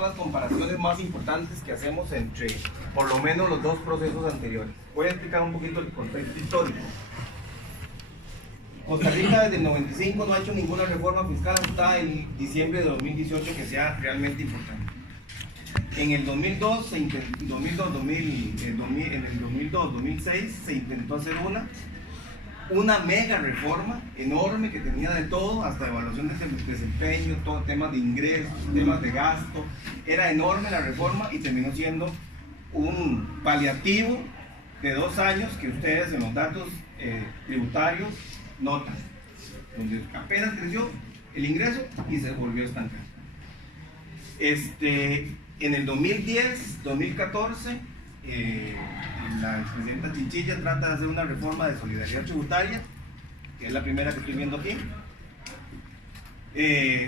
son las comparaciones más importantes que hacemos entre, por lo menos, los dos procesos anteriores. Voy a explicar un poquito el contexto histórico. Costa Rica desde el 95 no ha hecho ninguna reforma fiscal hasta el diciembre de 2018 que sea realmente importante. En el 2002-2006 se intentó hacer una mega reforma enorme que tenía de todo, hasta evaluación de desempeño, todo temas de ingresos, temas de gasto. Era enorme la reforma y terminó siendo un paliativo de 2 años que ustedes en los datos tributarios notan, donde apenas creció el ingreso y se volvió a estancar. En el 2010-2014 la expresidenta Chinchilla trata de hacer una reforma de solidaridad tributaria, que es la primera que estoy viendo aquí.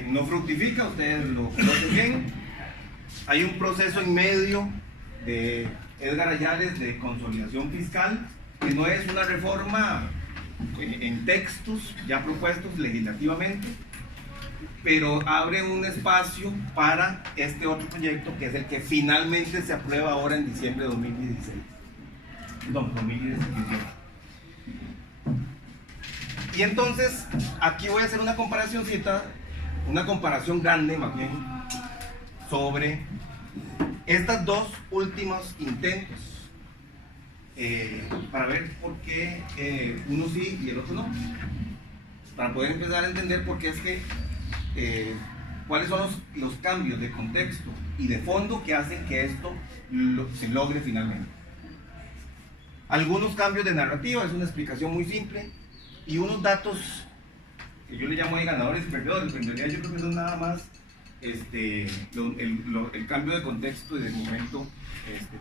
No fructifica, ustedes lo conocen bien. Hay un proceso en medio de Edgar Ayales de consolidación fiscal, que no es una reforma en textos ya propuestos legislativamente, pero abre un espacio para este otro proyecto, que es el que finalmente se aprueba ahora en diciembre de 2016. No, 2017. Y entonces, aquí voy a hacer una comparacióncita, una comparación grande más bien, sobre estos dos últimos intentos, para ver por qué uno sí y el otro no, para poder empezar a entender por qué es que cuáles son los cambios de contexto y de fondo que hacen que esto se logre finalmente. Algunos cambios de narrativa, es una explicación muy simple, y unos datos que yo le llamo ahí ganadores y perdedores. En realidad yo creo que no es nada más el cambio de contexto y de momento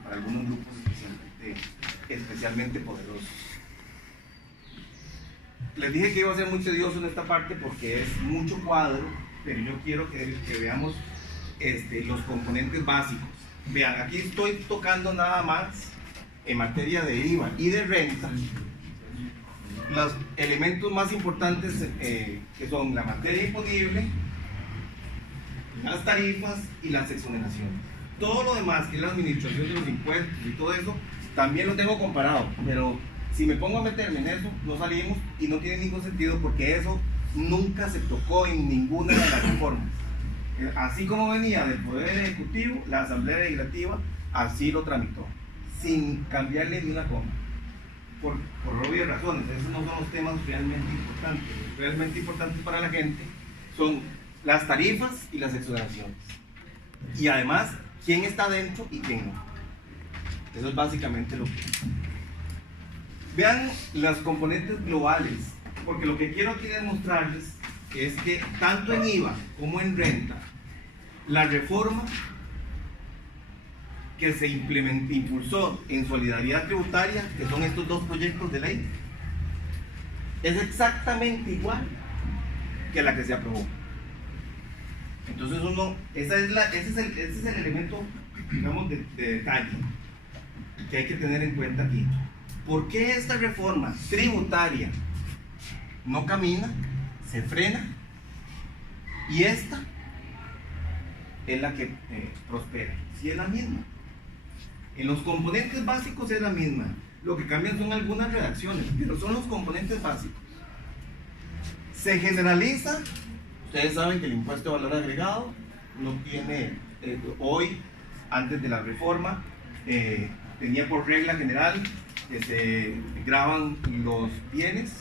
para algunos grupos especialmente poderosos. Les dije que iba a ser muy tedioso en esta parte porque es mucho cuadro, pero yo quiero que veamos los componentes básicos. Vean, aquí estoy tocando nada más en materia de IVA y de renta los elementos más importantes, que son la materia imponible, las tarifas y las exoneraciones. Todo lo demás, que es la administración de los impuestos y todo eso, también lo tengo comparado, pero si me pongo a meterme en eso, no salimos y no tiene ningún sentido, porque eso nunca se tocó en ninguna de las reformas. Así como venía del Poder Ejecutivo, la Asamblea Legislativa así lo tramitó, sin cambiarle ni una coma, por obvias razones. Esos no son los temas realmente importantes. Realmente importantes para la gente son las tarifas y las exoneraciones, y además quién está dentro y quién no. Eso es básicamente lo que vean las componentes globales, porque lo que quiero aquí demostrarles es que tanto en IVA como en renta, la reforma que se impulsó en solidaridad tributaria, que son estos dos proyectos de ley, es exactamente igual que la que se aprobó. Entonces ese es el elemento, digamos, de detalle que hay que tener en cuenta aquí. ¿Por qué esta reforma tributaria no camina, se frena, y esta es la que prospera? Si es la misma, en los componentes básicos es la misma, lo que cambian son algunas redacciones, pero son los componentes básicos. Se generaliza. Ustedes saben que el impuesto de valor agregado no tiene, hoy, antes de la reforma, tenía por regla general que se graban los bienes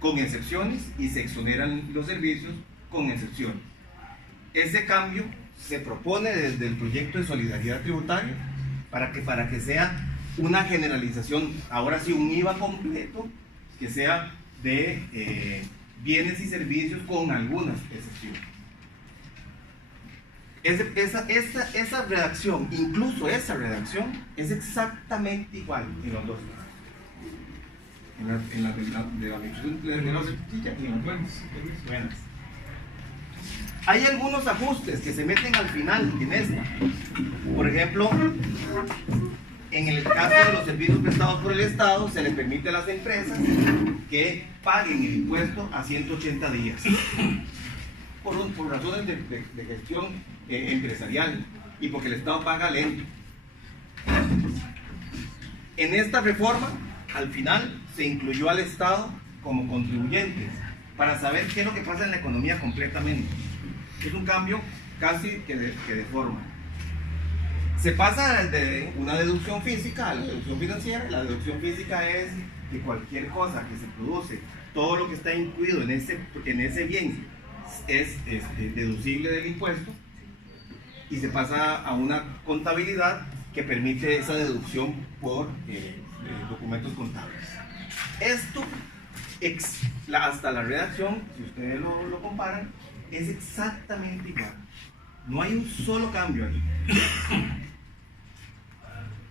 con excepciones y se exoneran los servicios con excepciones. Ese cambio se propone desde el proyecto de solidaridad tributaria para que sea una generalización, ahora sí un IVA completo, que sea de bienes y servicios con algunas excepciones. Esa redacción, incluso esa redacción, es exactamente igual en los dos casos. En la de la administración de los certificados y en los buenas. Hay algunos ajustes que se meten al final en esta. Por ejemplo, en el caso de los servicios prestados por el Estado, se le permite a las empresas que paguen el impuesto a 180 días. por razones de gestión empresarial y porque el Estado paga lento. En esta reforma, al final, se incluyó al Estado como contribuyentes para saber qué es lo que pasa en la economía completamente. Es un cambio casi que de forma. Se pasa de una deducción física a la deducción financiera. La deducción física es que cualquier cosa que se produce, todo lo que está incluido en ese bien es deducible del impuesto, y se pasa a una contabilidad que permite esa deducción por documentos contables. Esto, hasta la redacción, si ustedes lo comparan, es exactamente igual. No hay un solo cambio aquí.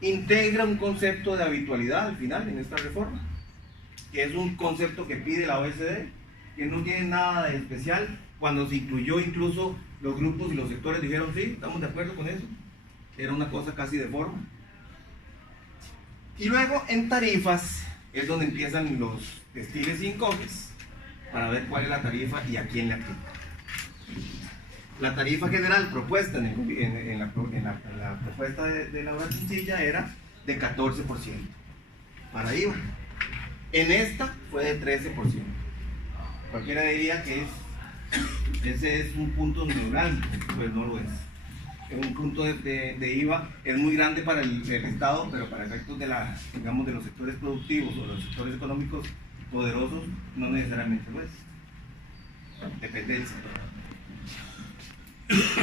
Integra un concepto de habitualidad al final en esta reforma, que es un concepto que pide la OECD, que no tiene nada de especial. Cuando se incluyó, incluso los grupos y los sectores dijeron sí, estamos de acuerdo con eso. Era una cosa casi de forma. Y luego en tarifas es donde empiezan los estiles y encoges para ver cuál es la tarifa y a quién le aplica. La tarifa general propuesta en la propuesta de la obra sencilla era de 14% para IVA. En esta fue de 13%. Cualquiera diría que ese es un punto neurálgico, pues no lo es. Un punto de IVA es muy grande para el Estado, pero para efectos de los sectores productivos o los sectores económicos poderosos no necesariamente lo es. Depende del sector.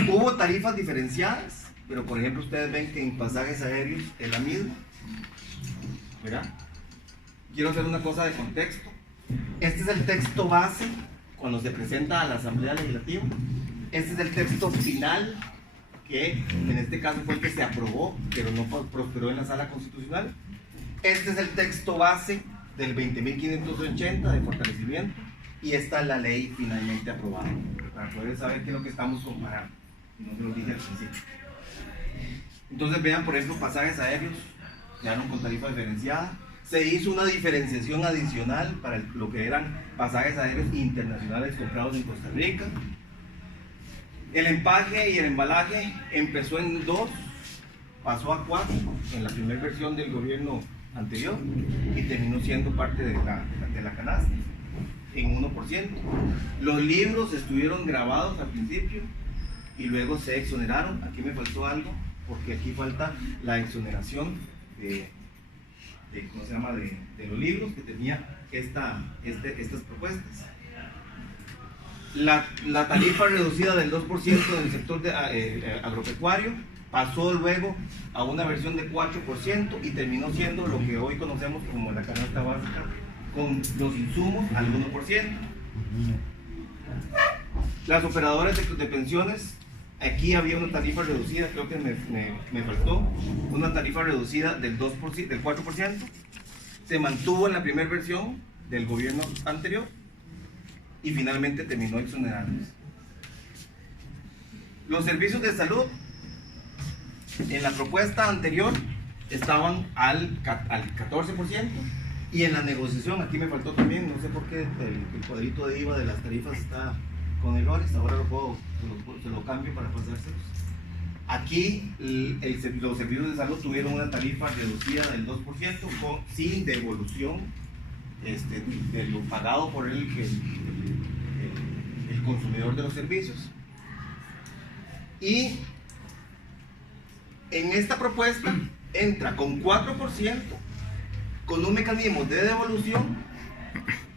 Hubo tarifas diferenciadas, pero por ejemplo ustedes ven que en pasajes aéreos es la misma, ¿verdad? Quiero hacer una cosa de contexto. Este es el texto base cuando se presenta a la Asamblea Legislativa. Este es el texto final, que en este caso fue el que se aprobó, pero no prosperó en la Sala Constitucional. Este es el texto base del 20.580 de fortalecimiento, y esta es la ley finalmente aprobada, para poder saber qué es lo que estamos comparando. No se lo dije al principio. Entonces vean, por ejemplo, pasajes aéreos quedaron con tarifa diferenciada. Se hizo una diferenciación adicional para lo que eran pasajes aéreos internacionales comprados en Costa Rica. El empaque y el embalaje empezó en 2, pasó a 4 en la primera versión del gobierno anterior y terminó siendo parte de la canasta en 1%. Los libros estuvieron grabados al principio y luego se exoneraron. Aquí me faltó algo, porque aquí falta la exoneración ¿cómo se llama? De los libros que tenía estas propuestas. La tarifa reducida del 2% del sector agropecuario pasó luego a una versión de 4% y terminó siendo lo que hoy conocemos como la canasta básica, con los insumos al 1%. Las operadoras de pensiones, aquí había una tarifa reducida, creo que me faltó, una tarifa reducida del 4%, se mantuvo en la primera versión del gobierno anterior y finalmente terminó exonerándose. Los servicios de salud en la propuesta anterior estaban al 14%, y en la negociación, aquí me faltó también, no sé por qué el cuadrito de IVA de las tarifas está con errores, ahora se lo cambio para pasárselos. Aquí los servicios de salud tuvieron una tarifa reducida del 2% sin devolución de lo pagado por el consumidor de los servicios. Y en esta propuesta entra con 4%, con un mecanismo de devolución,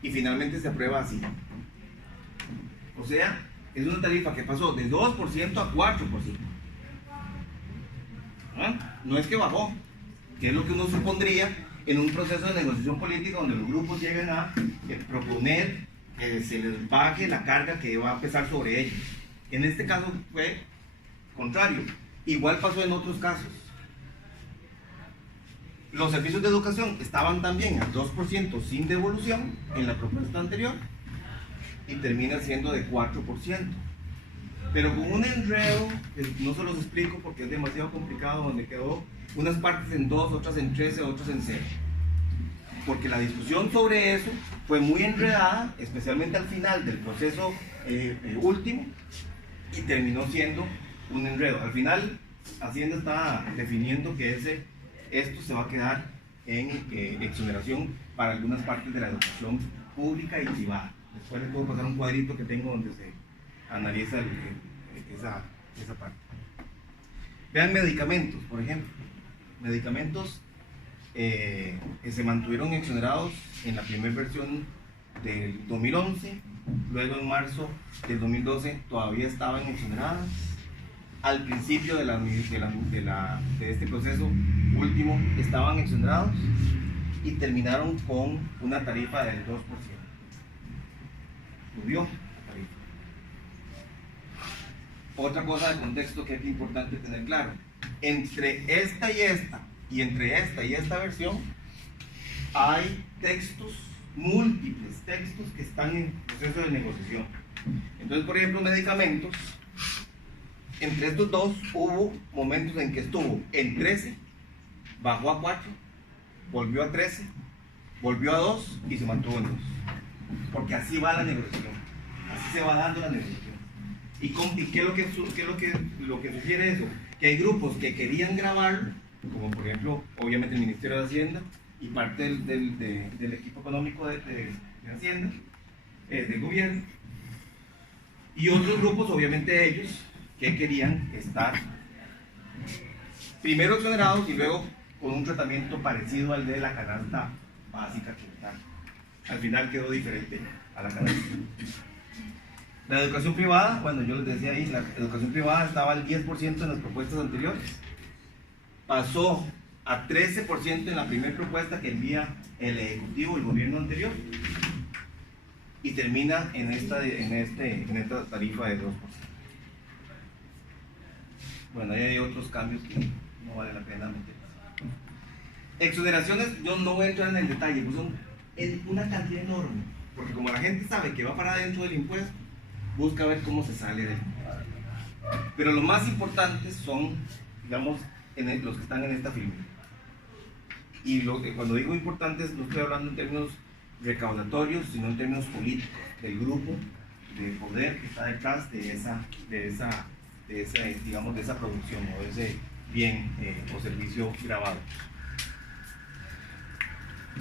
y finalmente se aprueba así. O sea, es una tarifa que pasó de 2% a 4%. No es que bajó, que es lo que uno supondría en un proceso de negociación política donde los grupos llegan a proponer que se les baje la carga que va a pesar sobre ellos. En este caso fue contrario. Igual pasó en otros casos. Los servicios de educación estaban también al 2% sin devolución en la propuesta anterior y termina siendo de 4%. Pero con un enredo que no se los explico porque es demasiado complicado, donde quedó unas partes en 2, otras en 13, otras en 0. Porque la discusión sobre eso fue muy enredada, especialmente al final del proceso último, y terminó siendo un enredo. Al final, Hacienda está definiendo que esto se va a quedar en exoneración para algunas partes de la educación pública y privada. Después les puedo pasar un cuadrito que tengo donde se analiza esa parte. Vean medicamentos, por ejemplo. Medicamentos que se mantuvieron exonerados en la primera versión del 2011, luego en marzo del 2012 todavía estaban exoneradas. Al principio de este proceso último estaban exonerados y terminaron con una tarifa del 2%. Subió la tarifa. Otra cosa de contexto que es importante tener claro: entre esta y esta versión hay textos, múltiples textos que están en proceso de negociación. Entonces, por ejemplo, medicamentos, entre estos dos hubo momentos en que estuvo en 13, bajó a 4, volvió a 13, volvió a 2 y se mantuvo en 2. Porque así va la negociación, así se va dando la negociación. ¿Y qué es lo que sugiere eso? Que hay grupos que querían grabar, como por ejemplo, obviamente el Ministerio de Hacienda y parte del equipo económico de Hacienda, del gobierno, y otros grupos, obviamente ellos, que querían estar primero exonerados y luego con un tratamiento parecido al de la canasta básica que al final quedó diferente a la canasta. La educación privada, bueno, yo les decía ahí, la educación privada estaba al 10% en las propuestas anteriores, pasó a 13% en la primera propuesta que envía el Ejecutivo, el gobierno anterior, y termina en esta tarifa de 2%. Bueno, ahí hay otros cambios que no vale la pena meter. Exoneraciones, yo no voy a entrar en el detalle, pues son una cantidad enorme, porque como la gente sabe que va para adentro del impuesto, busca ver cómo se sale del impuesto. Pero lo más importantes son, digamos, los que están en esta firma. Y cuando digo importantes, no estoy hablando en términos recaudatorios, sino en términos políticos, del grupo de poder que está detrás de esa producción o de ese bien o servicio grabado.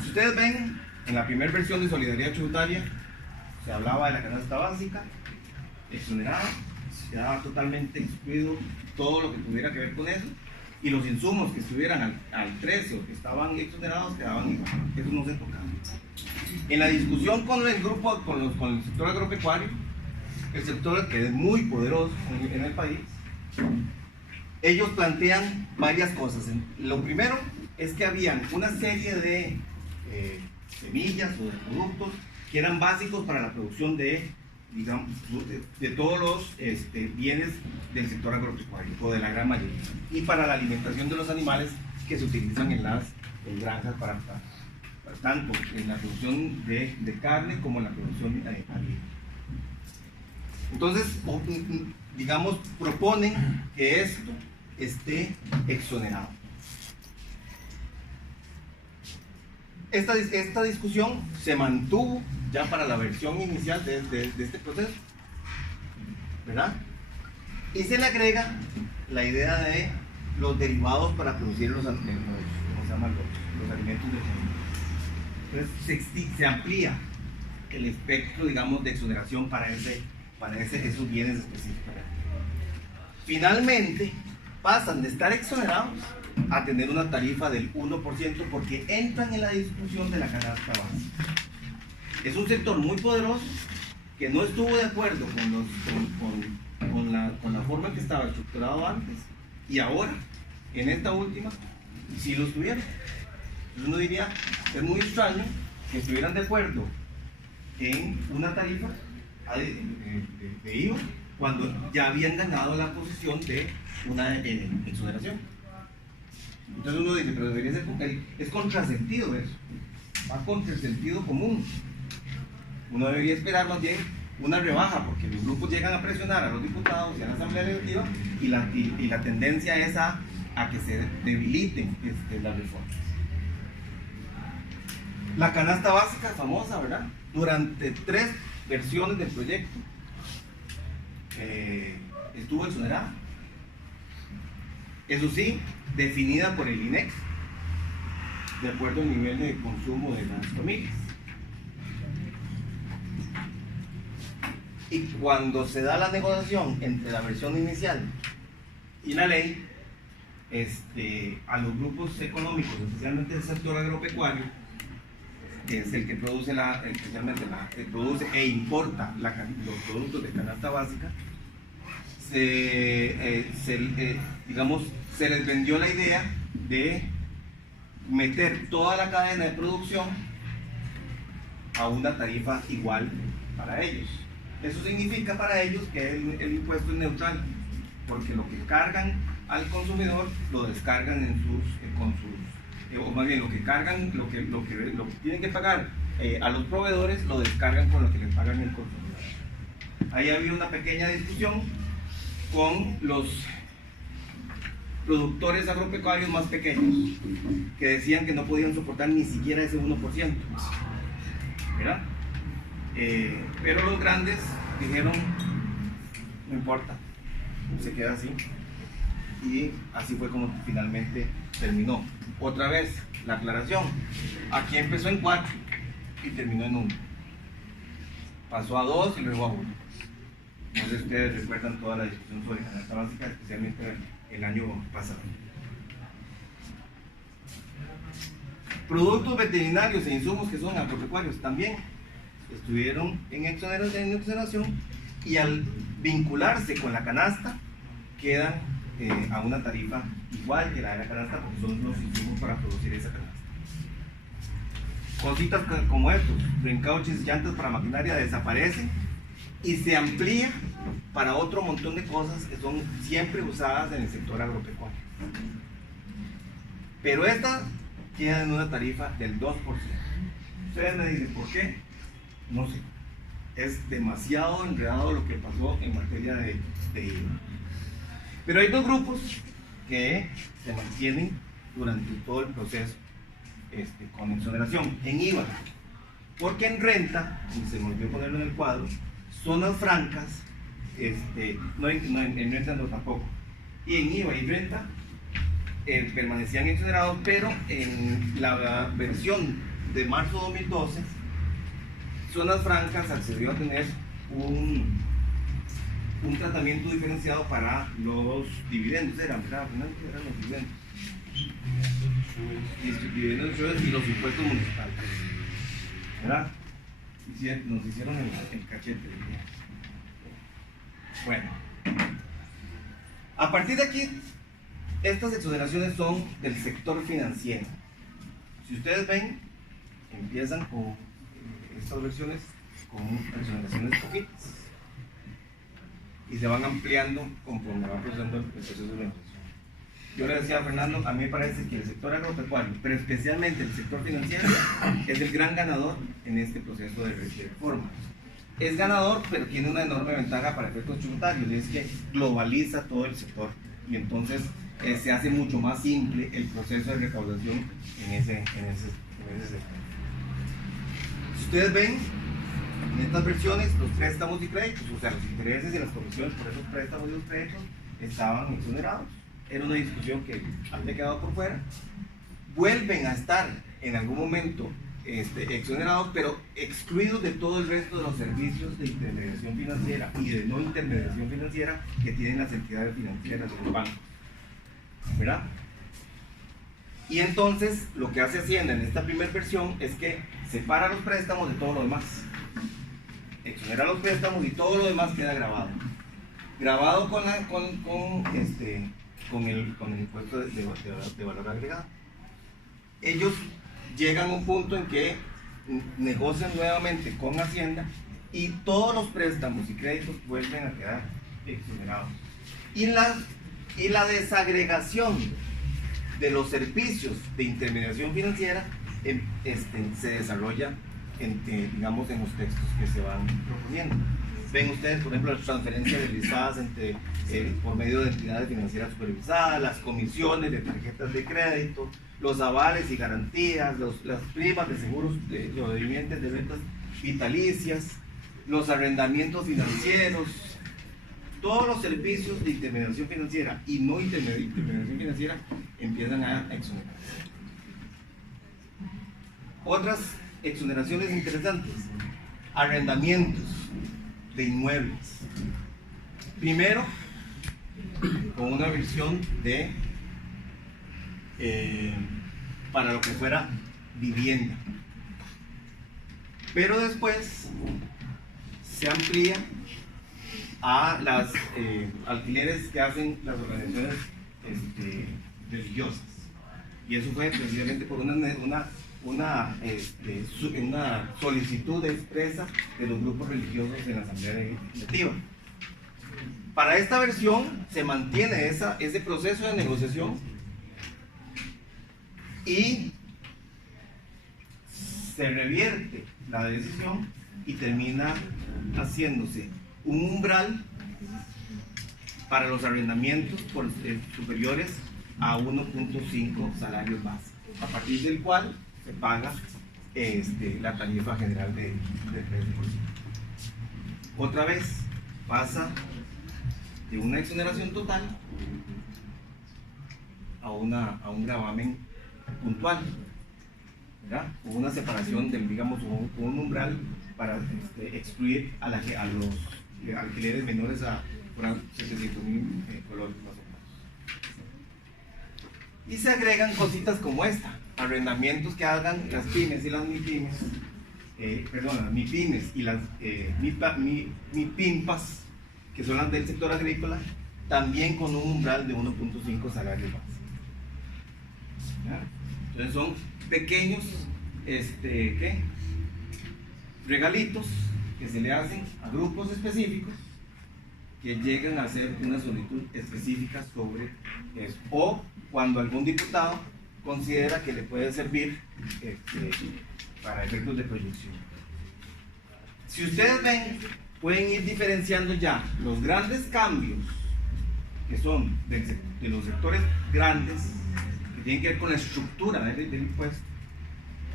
Si ustedes ven, en la primera versión de solidaridad tributaria se hablaba de la canasta básica exonerada, se daba totalmente excluido todo lo que tuviera que ver con eso, y los insumos que estuvieran al 13 o que estaban exonerados quedaban igual. Eso no se tocaba. En la discusión con el grupo, con el sector agropecuario, el sector que es muy poderoso en el país, ellos plantean varias cosas. Lo primero es que habían una serie de semillas o de productos que eran básicos para la producción de todos los bienes del sector agropecuario, o de la gran mayoría, y para la alimentación de los animales que se utilizan en las granjas para tanto en la producción de carne como en la producción alimentaria. Entonces, digamos, proponen que esto esté exonerado. Esta discusión se mantuvo ya para la versión inicial de este proceso, ¿verdad? Y se le agrega la idea de los derivados para producir los alimentos de Entonces se amplía el espectro, digamos, de exoneración para esos bienes específicos. Finalmente, pasan de estar exonerados a tener una tarifa del 1% porque entran en la discusión de la canasta básica. Es un sector muy poderoso que no estuvo de acuerdo con la forma en que estaba estructurado antes, y ahora, en esta última, sí lo estuvieron. Entonces uno diría, es muy extraño que estuvieran de acuerdo en una tarifa de IVA cuando ya habían ganado la posición de una exoneración. Entonces uno dice, pero debería ser, es contrasentido eso, va contra el sentido común. Uno debería esperar más bien una rebaja, porque los grupos llegan a presionar a los diputados y a la Asamblea Legislativa, y la tendencia es a que se debiliten las reformas. La canasta básica famosa, ¿verdad? Durante 3 versiones del proyecto estuvo exonerada. Eso sí, definida por el INEC, de acuerdo al nivel de consumo de las familias. Y cuando se da la negociación entre la versión inicial y la ley, a los grupos económicos, especialmente el sector agropecuario, que es el que produce produce e importa los productos de canasta básica, digamos, se les vendió la idea de meter toda la cadena de producción a una tarifa igual para ellos. Eso significa para ellos que el impuesto es neutral, porque lo que cargan al consumidor lo descargan o más bien lo que cargan, lo que tienen que pagar a los proveedores, lo descargan con lo que les pagan el consumidor. Ahí había una pequeña discusión con los productores agropecuarios más pequeños, que decían que no podían soportar ni siquiera ese 1%, ¿verdad? Pero los grandes dijeron, no importa, se queda así. Y así fue como finalmente terminó. Otra vez, la aclaración, aquí empezó en 4 y terminó en 1. Pasó a 2 y luego a 1. No sé si ustedes recuerdan toda la discusión sobre canasta básica, especialmente el año pasado. Productos veterinarios e insumos que son agropecuarios también estuvieron en exoneración, y al vincularse con la canasta quedan a una tarifa igual que la de la canasta, porque son los insumos para producir esa canasta. Cositas como estos, reencauches, llantas para maquinaria desaparecen y se amplía para otro montón de cosas que son siempre usadas en el sector agropecuario. Pero esta queda en una tarifa del 2%. Ustedes me dicen, ¿por qué? No sé. Es demasiado enredado lo que pasó en materia de IVA. Pero hay dos grupos que se mantienen durante todo el proceso con exoneración en IVA, porque en renta, y se me olvidó ponerlo en el cuadro, zonas francas, en renta no tampoco, y en IVA y renta permanecían exonerados, pero en la versión de marzo de 2012, zonas francas accedió a tener un tratamiento diferenciado para los dividendos, eran los dividendos. Dividendos y los impuestos municipales, ¿verdad? Nos hicieron el cachete. Bueno, a partir de aquí, estas exoneraciones son del sector financiero. Si ustedes ven, empiezan con estas versiones con exoneraciones poquitas y se van ampliando conforme va procesando el proceso de organización. Yo le decía a Fernando, a mí me parece que el sector agropecuario, pero especialmente el sector financiero, es el gran ganador en este proceso de reforma. Es ganador, pero tiene una enorme ventaja para efectos tributarios, y es que globaliza todo el sector y entonces se hace mucho más simple el proceso de recaudación en ese sector. Si ustedes ven, en estas versiones, los préstamos y créditos, o sea, los intereses y las comisiones por esos préstamos y los créditos estaban exonerados. Era una discusión que había quedado por fuera. Vuelven a estar en algún momento exonerados, pero excluidos de todo el resto de los servicios de intermediación financiera y de no intermediación financiera que tienen las entidades financieras de los bancos, ¿verdad? Y entonces lo que hace Hacienda en esta primera versión es que separa los préstamos de todo lo demás. Exonera los préstamos y todo lo demás queda grabado. Grabado con el impuesto de valor agregado. Ellos llegan a un punto en que negocian nuevamente con Hacienda y todos los préstamos y créditos vuelven a quedar exonerados. Y la desagregación de los servicios de intermediación financiera se desarrolla digamos, en los textos que se van proponiendo. Ven ustedes, por ejemplo, las transferencias realizadas por medio de entidades financieras supervisadas, las comisiones de tarjetas de crédito, los avales y garantías, las primas de seguros de rentas vitalicias, los arrendamientos financieros, todos los servicios de intermediación financiera y no intermediación financiera empiezan a exonerar. Otras exoneraciones interesantes: arrendamientos de inmuebles. Primero, con una versión de para lo que fuera vivienda, pero después se amplía a las alquileres que hacen las organizaciones religiosas, y eso fue precisamente por una solicitud expresa de los grupos religiosos en la Asamblea Legislativa. Para esta versión se mantiene ese proceso de negociación y se revierte la decisión y termina haciéndose un umbral para los arrendamientos superiores a 1.5 salarios básicos, a partir del cual se paga la tarifa general del 13%. Otra vez pasa de una exoneración total a un gravamen puntual, ¿verdad? O una separación del, digamos, un umbral para excluir a los alquileres menores a 700.000 colones más o menos. Y se agregan cositas como esta: arrendamientos que hagan las pymes y las MIPYMES, MIPYMES y las MIPYMPAS, que son las del sector agrícola, también con un umbral de 1.5 salarios básicos. Entonces son pequeños regalitos que se le hacen a grupos específicos que llegan a hacer una solicitud específica sobre eso, o cuando algún diputado considera que le puede servir para efectos de proyección. Si ustedes ven, pueden ir diferenciando ya los grandes cambios que son de los sectores grandes, que tienen que ver con la estructura del impuesto,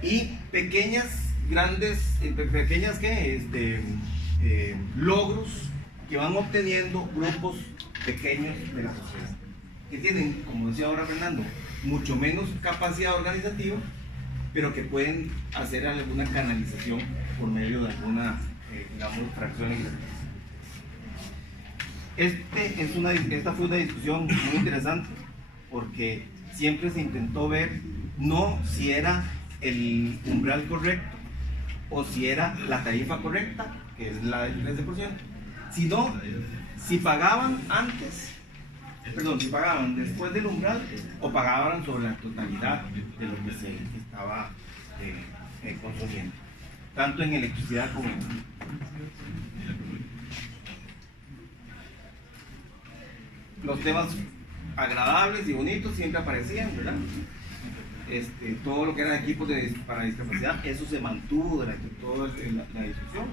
y pequeñas logros que van obteniendo grupos pequeños de la sociedad, que tienen, como decía ahora Fernando, mucho menos capacidad organizativa, pero que pueden hacer alguna canalización por medio de alguna fracción legislativa. Esta fue una discusión muy interesante, porque siempre se intentó ver no si era el umbral correcto o si era la tarifa correcta, que es la del 13%, sino si pagaban si pagaban después del umbral o pagaban sobre la totalidad de lo que se estaba consumiendo, tanto en electricidad como en... Los temas agradables y bonitos siempre aparecían, ¿verdad? Todo lo que eran equipos para discapacidad, eso se mantuvo durante toda la discusión.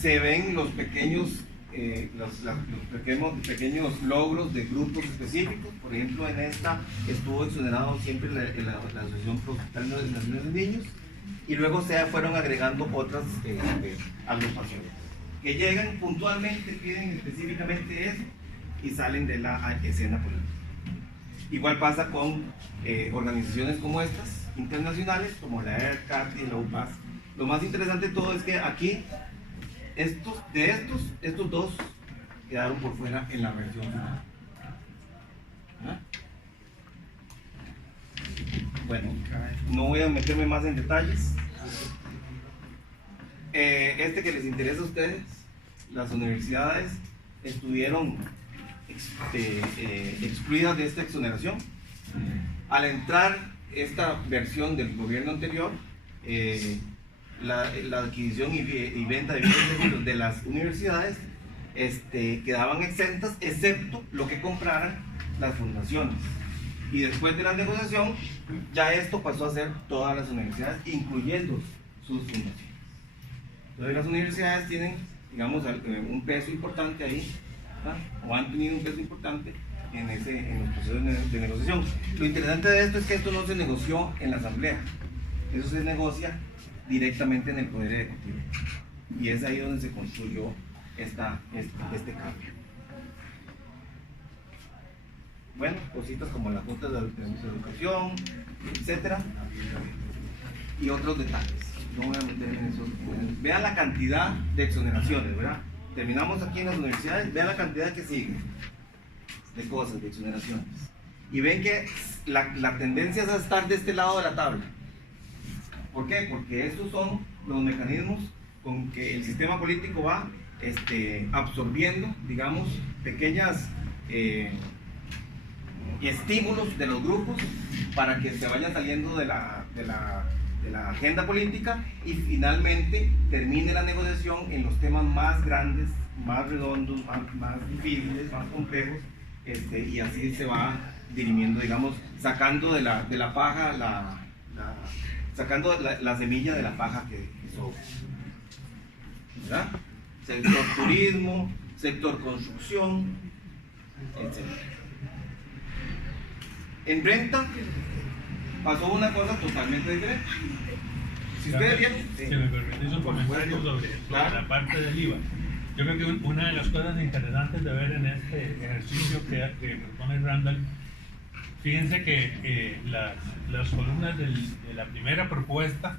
Se ven los pequeños logros de grupos específicos. Por ejemplo, en esta estuvo exonerado siempre la Asociación Profesional de Naciones de Niños, y luego se fueron agregando otras agrupaciones que llegan puntualmente, piden específicamente eso y salen de la escena política. Igual pasa con organizaciones como estas, internacionales, como la ERCAT y la UPAS. Lo más interesante de todo es que aquí, estos dos quedaron por fuera en la versión final. Bueno, no voy a meterme más en detalles. Que les interesa a ustedes, las universidades estuvieron excluidas de esta exoneración. Al entrar esta versión del gobierno anterior, la adquisición y venta de bienes de las universidades quedaban exentas, excepto lo que compraran las fundaciones. Y después de la negociación, ya esto pasó a ser todas las universidades, incluyendo sus fundaciones. Entonces las universidades tienen, digamos, un peso importante ahí, ¿verdad? O han tenido un peso importante en los procesos de negociación. Lo interesante de esto es que esto no se negoció en la Asamblea, eso se negocia directamente en el Poder Ejecutivo, y es ahí donde se construyó este cambio. Bueno, cositas como la cuota de educación, etcétera, y otros detalles. No voy a meter en esos. Vean la cantidad de exoneraciones, ¿verdad? Terminamos aquí en las universidades, vean la cantidad que sigue de cosas, de exoneraciones. Y ven que la tendencia es a estar de este lado de la tabla. ¿Por qué? Porque estos son los mecanismos con que el sistema político va absorbiendo, digamos, pequeñas estímulos de los grupos para que se vayan saliendo de la agenda política y finalmente termine la negociación en los temas más grandes, más redondos, más difíciles, más complejos, y así se va dirimiendo, digamos, sacando de la paja sacando la semilla de la paja que sobra, ¿verdad? Sector turismo, sector construcción, etc. En renta pasó una cosa totalmente diferente. Si ustedes vieron, si me permitís un comentario sobre la parte del IVA. Yo creo que una de las cosas interesantes de ver en este ejercicio que propone Randall, fíjense que las columnas de la primera propuesta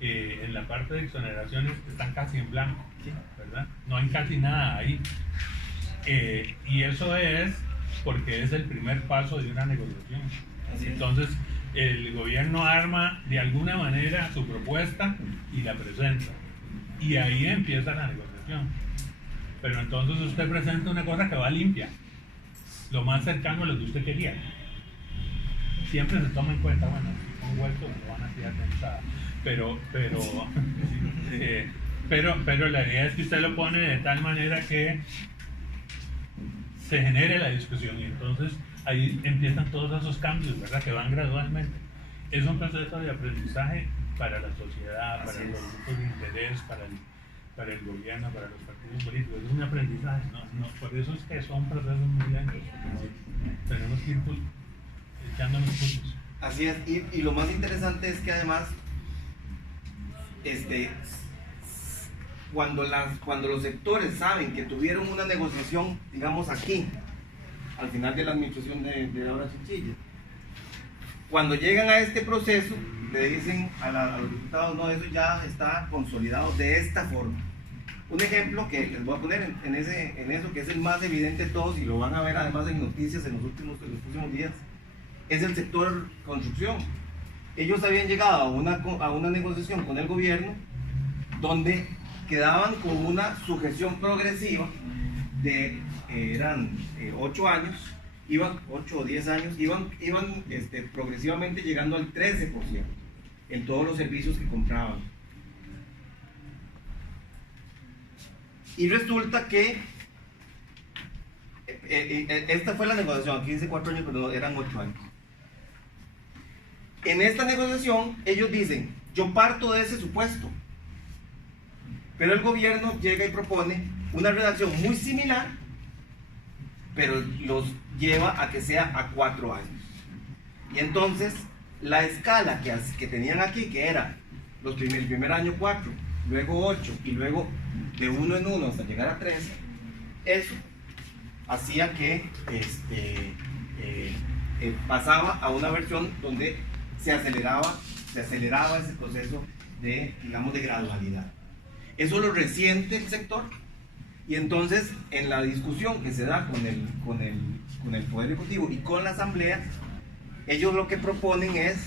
en la parte de exoneraciones están casi en blanco, ¿verdad? No hay casi nada ahí. Y eso es porque es el primer paso de una negociación. Entonces, el gobierno arma de alguna manera su propuesta y la presenta. Y ahí empieza la negociación. Pero entonces usted presenta una cosa que va limpia, lo más cercano a lo que usted quería. Siempre se toma en cuenta, bueno, si son huecos no van a quedar pensadas. Pero la idea es que usted lo pone de tal manera que se genere la discusión y entonces ahí empiezan todos esos cambios, ¿verdad? Que van gradualmente. Es un proceso de aprendizaje para la sociedad, para los grupos de interés, para el gobierno, para los partidos políticos. Es un aprendizaje, por eso es que son procesos muy lentos. Tenemos que ir echándonos puntos. Así es, y lo más interesante es que además cuando los sectores saben que tuvieron una negociación, digamos aquí, al final de la administración de Laura Chinchilla, cuando llegan a este proceso, le dicen a los diputados, no, eso ya está consolidado de esta forma. Un ejemplo que les voy a poner en eso, que es el más evidente de todos, y lo van a ver además en noticias en los próximos días, es el sector construcción. Ellos habían llegado a una negociación con el gobierno donde quedaban con una sujeción progresiva de, eran 8 años, 8 o 10 años, iban progresivamente llegando al 13% en todos los servicios que compraban. Y resulta que esta fue la negociación, aquí dice 4 años, pero eran 8 años. En esta negociación ellos dicen, yo parto de ese supuesto, pero el gobierno llega y propone una redacción muy similar, pero los lleva a que sea a 4 años. Y entonces la escala que tenían aquí, que era el primer año 4, luego 8 y luego de 1 en 1 hasta llegar a 13, eso hacía que pasaba a una versión donde se aceleraba ese proceso de, digamos, de gradualidad. Eso lo resiente el sector, y entonces en la discusión que se da con el Poder Ejecutivo y con la Asamblea, ellos lo que proponen es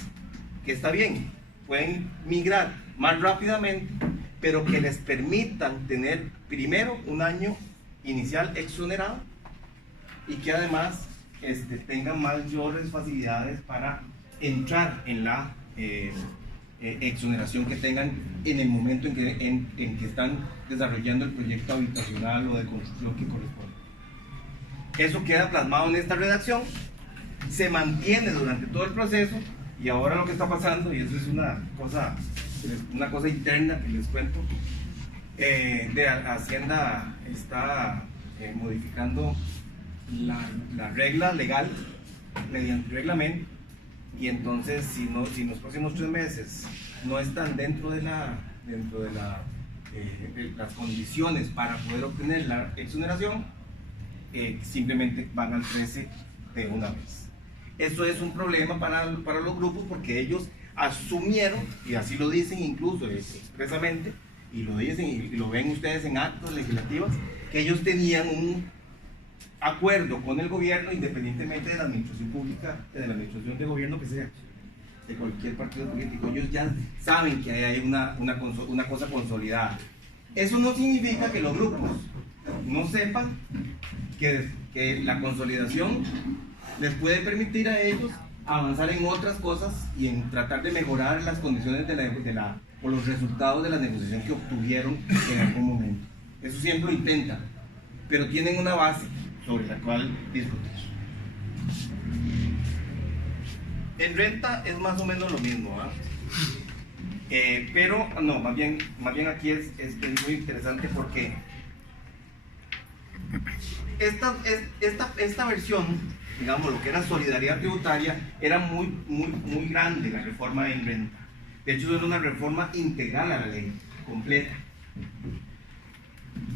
que está bien, pueden migrar más rápidamente, pero que les permitan tener primero un año inicial exonerado y que además tengan mayores facilidades para entrar en la exoneración que tengan en el momento en que están desarrollando el proyecto habitacional o de construcción que corresponde. Eso queda plasmado en esta redacción, se mantiene durante todo el proceso, y ahora lo que está pasando, y eso es una cosa interna que les cuento, de Hacienda está modificando la regla legal mediante reglamento, y entonces si en los próximos 3 meses no están dentro de la las condiciones para poder obtener la exoneración, simplemente van al 13 de una vez. Eso es un problema para los grupos porque ellos asumieron, y así lo dicen incluso expresamente, y lo dicen y lo ven ustedes en actos legislativos, que ellos tenían un acuerdo con el gobierno independientemente de la administración pública, de la administración de gobierno que sea, de cualquier partido político. Ellos ya saben que hay una cosa consolidada. Eso no significa que los grupos no sepan que la consolidación les puede permitir a ellos avanzar en otras cosas y en tratar de mejorar las condiciones o los resultados de la negociación que obtuvieron en algún momento. Eso siempre lo intentan, pero tienen una base sobre la cual discutir. En renta es más o menos lo mismo, pero no, más bien aquí es muy interesante porque esta versión, digamos, lo que era solidaridad tributaria, era muy grande la reforma en renta. De hecho, era una reforma integral a la ley, completa.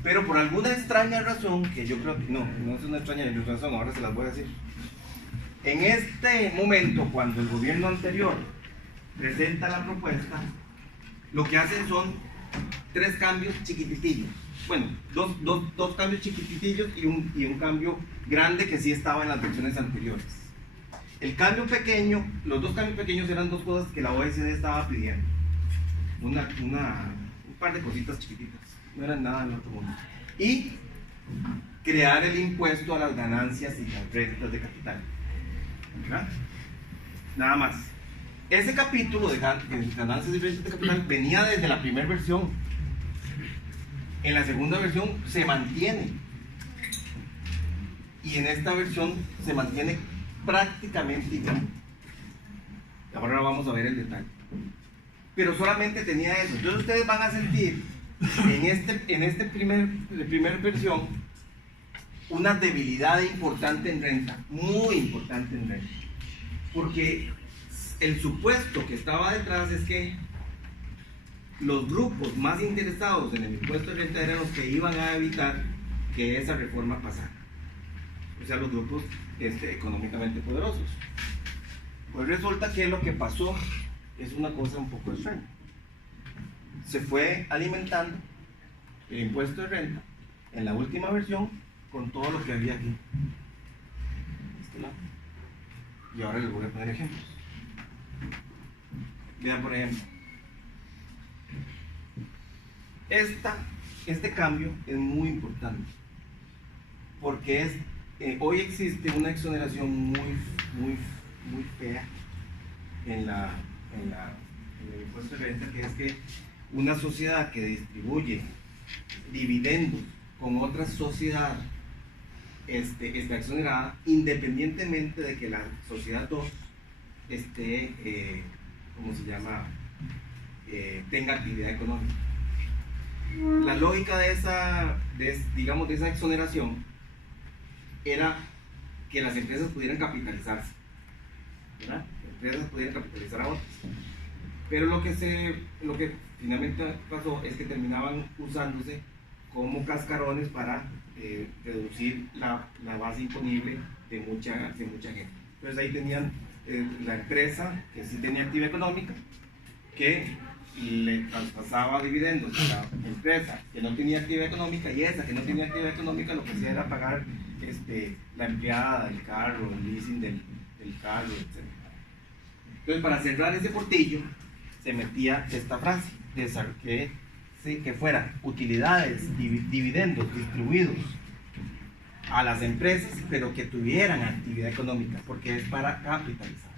Pero por alguna extraña razón, que yo creo que no es una extraña razón, ahora se las voy a decir. En este momento, cuando el gobierno anterior presenta la propuesta, lo que hacen son 3 cambios chiquititillos. Bueno, dos cambios chiquititillos y un cambio grande que sí estaba en las versiones anteriores. El cambio pequeño, los 2 cambios pequeños eran 2 cosas que la OECD estaba pidiendo. Un par de cositas chiquititas, no eran nada del otro mundo. Y crear el impuesto a las ganancias y las rentas de capital. ¿Verdad? Nada más. Ese capítulo de ganancias y rentas de capital venía desde la primera versión. En la segunda versión se mantiene. Y en esta versión se mantiene prácticamente igual. Ahora vamos a ver el detalle. Pero solamente tenía eso. Entonces ustedes van a sentir en esta primera versión una debilidad importante en renta, muy importante en renta, porque el supuesto que estaba detrás es que los grupos más interesados en el impuesto de renta eran los que iban a evitar que esa reforma pasara, o sea, los grupos económicamente poderosos. Pues resulta que lo que pasó es una cosa un poco extraña. Se fue alimentando el impuesto de renta en la última versión con todo lo que había aquí. Y ahora les voy a poner ejemplos. Vean, por ejemplo, este cambio es muy importante porque hoy existe una exoneración muy fea en el impuesto de renta, que es que una sociedad que distribuye dividendos con otra sociedad está exonerada independientemente de que la sociedad 2 tenga actividad económica. La lógica de esa exoneración era que las empresas pudieran capitalizarse, ¿verdad? Las empresas pudieran capitalizar a otras. Pero lo que finalmente pasó es que terminaban usándose como cascarones para reducir la base imponible de mucha gente. Entonces ahí tenían la empresa que sí tenía actividad económica, que le traspasaba dividendos a la empresa que no tenía actividad económica, y esa que no tenía actividad económica lo que hacía era pagar la empleada del carro, el leasing del carro, etc. Entonces, para cerrar ese portillo se metía esta frase que fuera utilidades, dividendos distribuidos a las empresas, pero que tuvieran actividad económica, porque es para capitalizar.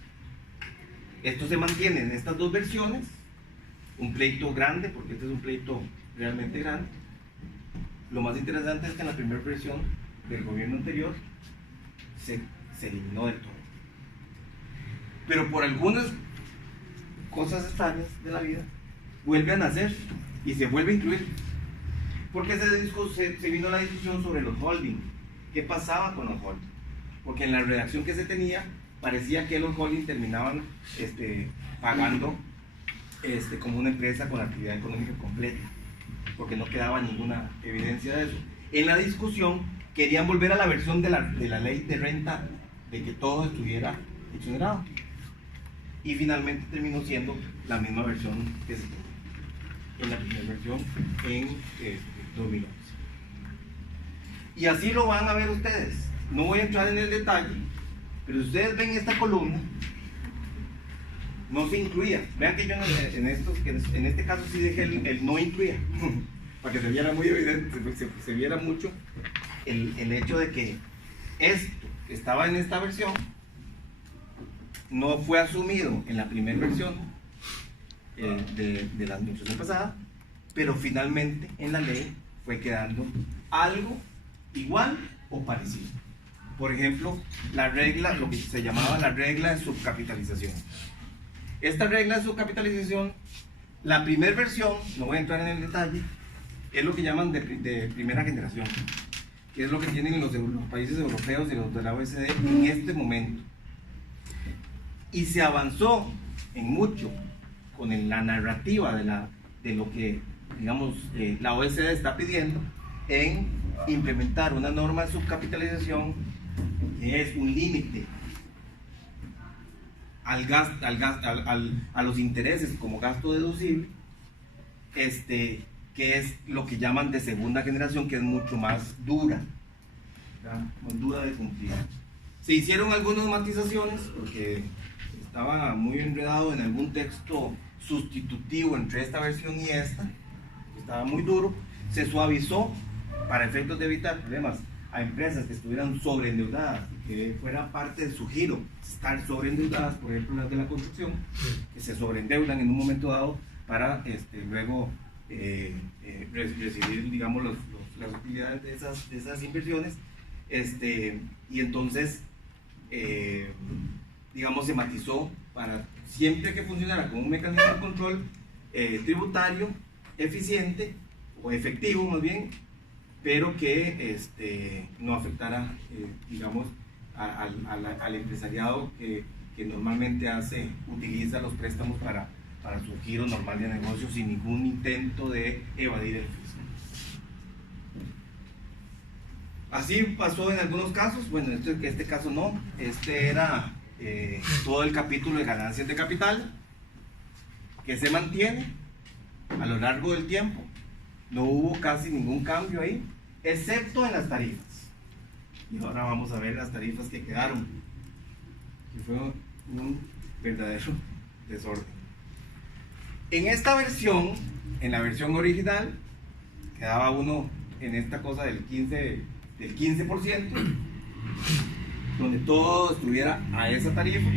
Esto se mantiene en estas 2 versiones, un pleito grande, porque este es un pleito realmente grande. Lo más interesante es que en la primera versión del gobierno anterior se eliminó del todo. Pero por algunas cosas extrañas de la vida vuelve a nacer y se vuelve a incluir, porque se vino la discusión sobre los holding. ¿Qué pasaba con los holding? Porque en la redacción que se tenía parecía que los holding terminaban pagando como una empresa con actividad económica completa. porque no quedaba ninguna evidencia de eso. En la discusión querían volver a la versión de la ley de renta, de que todo estuviera exonerado. Y finalmente terminó siendo la misma versión que se tuvo en la primera versión en 2011. Y así lo van a ver ustedes. No voy a entrar en el detalle, pero si ustedes ven esta columna, no se incluía. Vean que yo en este caso sí dejé el no incluía, para que se viera muy evidente, se viera mucho el hecho de que esto que estaba en esta versión no fue asumido en la primera versión de la administración pasada, pero finalmente en la ley fue quedando algo igual o parecido. Por ejemplo, la regla, lo que se llamaba la regla de subcapitalización. Esta regla de subcapitalización, la primera versión, no voy a entrar en el detalle, es lo que llaman de primera generación, que es lo que tienen los países europeos y los de la OECD en este momento. Y se avanzó en mucho con la narrativa de lo que, digamos, la OECD está pidiendo en implementar una norma de subcapitalización que es un límite a los intereses como gasto deducible, que es lo que llaman de segunda generación, que es mucho más dura, ¿verdad? Más dura de cumplir. Se hicieron algunas matizaciones porque estaba muy enredado en algún texto sustitutivo entre esta versión y esta, estaba muy duro. Se suavizó para efectos de evitar problemas a empresas que estuvieran sobreendeudadas, que fuera parte de su giro estar sobreendeudadas, por ejemplo las de la construcción, que se sobreendeudan en un momento dado para luego recibir, digamos, las utilidades de esas inversiones, y entonces digamos, se matizó para siempre que funcionara como un mecanismo de control tributario eficiente o efectivo más bien, pero que no afectara, digamos, al empresariado que normalmente utiliza los préstamos para su giro normal de negocio sin ningún intento de evadir el fisco. Así pasó en algunos casos. Bueno, este caso no, era todo el capítulo de ganancias de capital, que se mantiene a lo largo del tiempo. No hubo casi ningún cambio ahí, excepto en las tarifas. Y ahora vamos a ver las tarifas que quedaron, que fue un verdadero desorden. En esta versión, en la versión original, quedaba uno en esta cosa del 15%, donde todo estuviera a esa tarifa,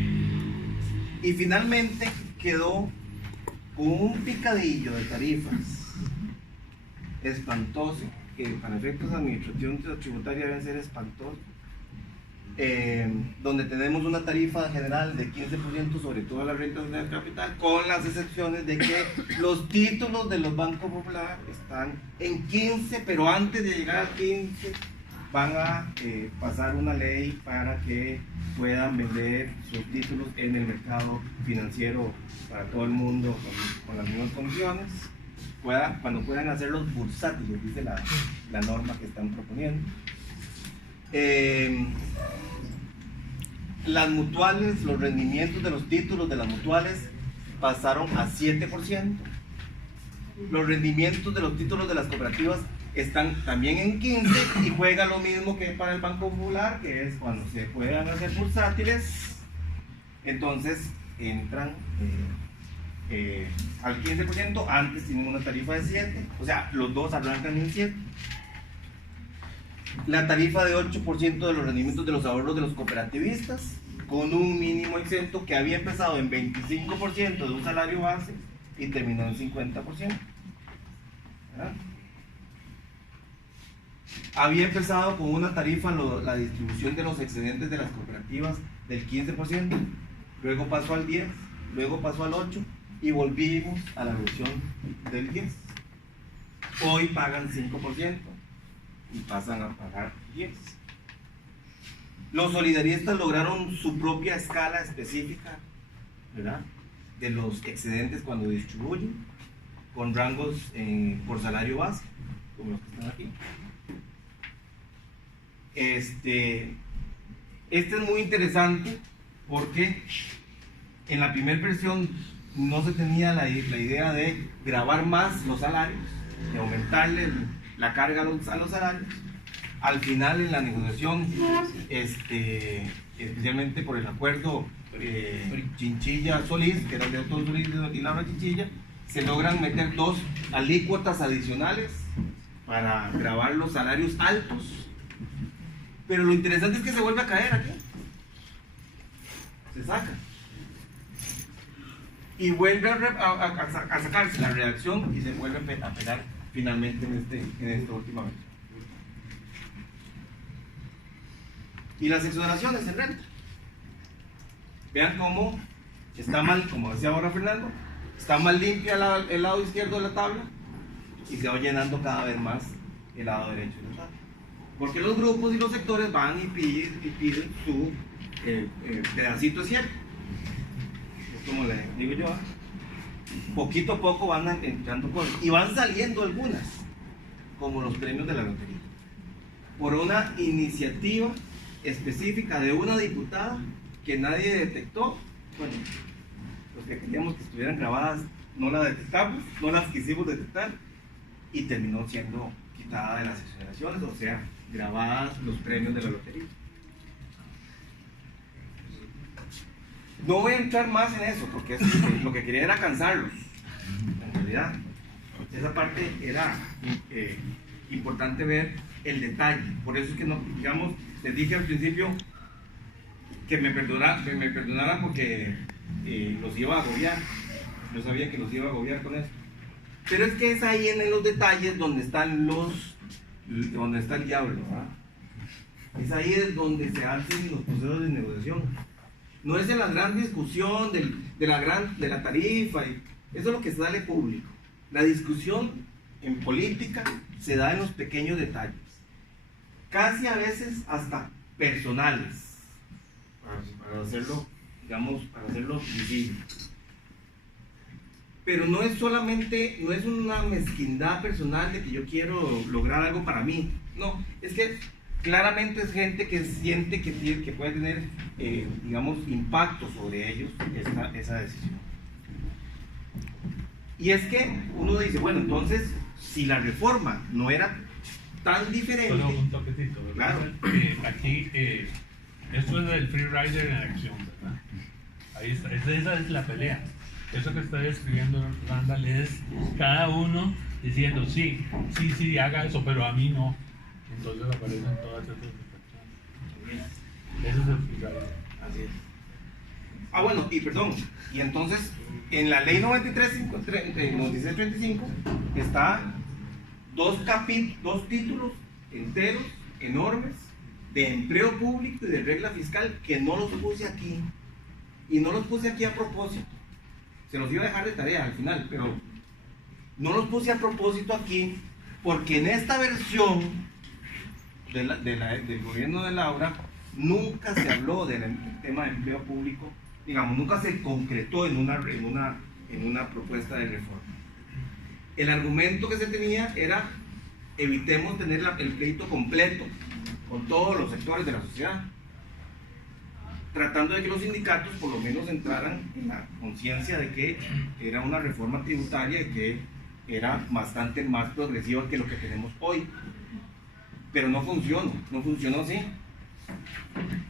y finalmente quedó con un picadillo de tarifas espantoso, que para efectos de administración tributaria deben ser espantosos, donde tenemos una tarifa general de 15% sobre todas las rentas del capital, con las excepciones de que los títulos de los bancos populares están en 15, pero antes de llegar al 15 van a pasar una ley para que puedan vender sus títulos en el mercado financiero para todo el mundo con las mismas condiciones, cuando puedan hacerlos bursátiles, dice la norma que están proponiendo. Las mutuales, los rendimientos de los títulos de las mutuales pasaron a 7%. Los rendimientos de los títulos de las cooperativas están también en 15% y juega lo mismo que para el Banco Popular, que es cuando se puedan hacer bursátiles, entonces entran al 15%, antes tienen una tarifa de 7%, o sea, los dos arrancan en 7%. La tarifa de 8% de los rendimientos de los ahorros de los cooperativistas, con un mínimo exento que había empezado en 25% de un salario base y terminó en 50%. ¿Verdad? Había empezado con una tarifa la distribución de los excedentes de las cooperativas del 15%, luego pasó al 10%, luego pasó al 8% y volvimos a la versión del 10%. Hoy pagan 5% y pasan a pagar 10%. Los solidaristas lograron su propia escala específica, ¿verdad?, de los excedentes cuando distribuyen, con rangos por salario base, como los que están aquí. Este es muy interesante porque en la primera versión no se tenía la idea de gravar más los salarios, de aumentarle la carga a los salarios. Al final, en la negociación, especialmente por el acuerdo Chinchilla-Solís, que era el de Otto Solís y Laura Chinchilla, se logran meter 2 alícuotas adicionales para gravar los salarios altos. Pero lo interesante es que se vuelve a caer aquí. Se saca. Y vuelve a sacarse la redacción y se vuelve a pegar finalmente en esta última vez. Y las exoneraciones en renta. Vean cómo está mal, como decía ahora Fernando, está mal limpia el lado izquierdo de la tabla y se va llenando cada vez más el lado derecho de la tabla. Porque los grupos y los sectores van y piden su pedacito de cielo. Como le digo yo, poquito a poco van entrando cosas y van saliendo algunas, como los premios de la lotería, por una iniciativa específica de una diputada que nadie detectó. Bueno, los que queríamos que estuvieran grabadas no las detectamos, no las quisimos detectar y terminó siendo quitada de las exoneraciones, o sea, grabadas los premios de la lotería. No voy a entrar más en eso porque lo que quería era cansarlos. En realidad, esa parte era importante ver el detalle. Por eso es que no, digamos, les dije al principio que me perdonaran porque los iba a agobiar. Yo sabía que los iba a agobiar con eso. Pero es que es ahí en los detalles donde está el diablo, ¿verdad? Es ahí donde se hacen los procesos de negociación. No es en la gran discusión de la tarifa, eso es lo que sale público. La discusión en política se da en los pequeños detalles, casi a veces hasta personales, para hacerlo, digamos, para hacerlo visible. Pero no es solamente, no es una mezquindad personal de que yo quiero lograr algo para mí, no, es que claramente es gente que siente que puede tener, digamos, impacto sobre ellos esa decisión. Y es que uno dice, bueno, entonces, si la reforma no era tan diferente... Solo un toquecito, ¿verdad? Claro. Aquí, esto es el free rider en acción, ¿verdad? Ahí está, esa es la pelea. Eso que está describiendo Randall es cada uno diciendo, sí, haga eso, pero a mí no. Entonces aparecen todas esas infracciones. Eso es el free rider. Así es. Ah, bueno, y perdón, y entonces en la ley 9635 está dos títulos enteros, enormes, de empleo público y de regla fiscal que no los puse aquí. Y no los puse aquí a propósito. Se los iba a dejar de tarea al final, pero no los puse a propósito aquí porque en esta versión del gobierno de Laura nunca se habló del tema de empleo público, digamos, nunca se concretó en una propuesta de reforma. El argumento que se tenía era evitemos tener el pleito completo con todos los sectores de la sociedad, tratando de que los sindicatos por lo menos entraran en la conciencia de que era una reforma tributaria y que era bastante más progresiva que lo que tenemos hoy. Pero no funcionó así.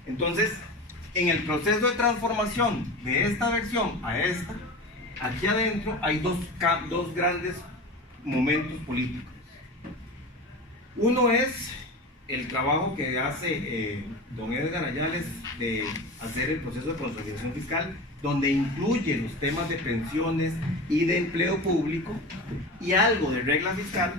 Entonces, en el proceso de transformación de esta versión a esta, aquí adentro hay dos grandes momentos políticos. Uno es el trabajo que hace don Edgar Ayales de hacer el proceso de consolidación fiscal, donde incluye los temas de pensiones y de empleo público y algo de regla fiscal.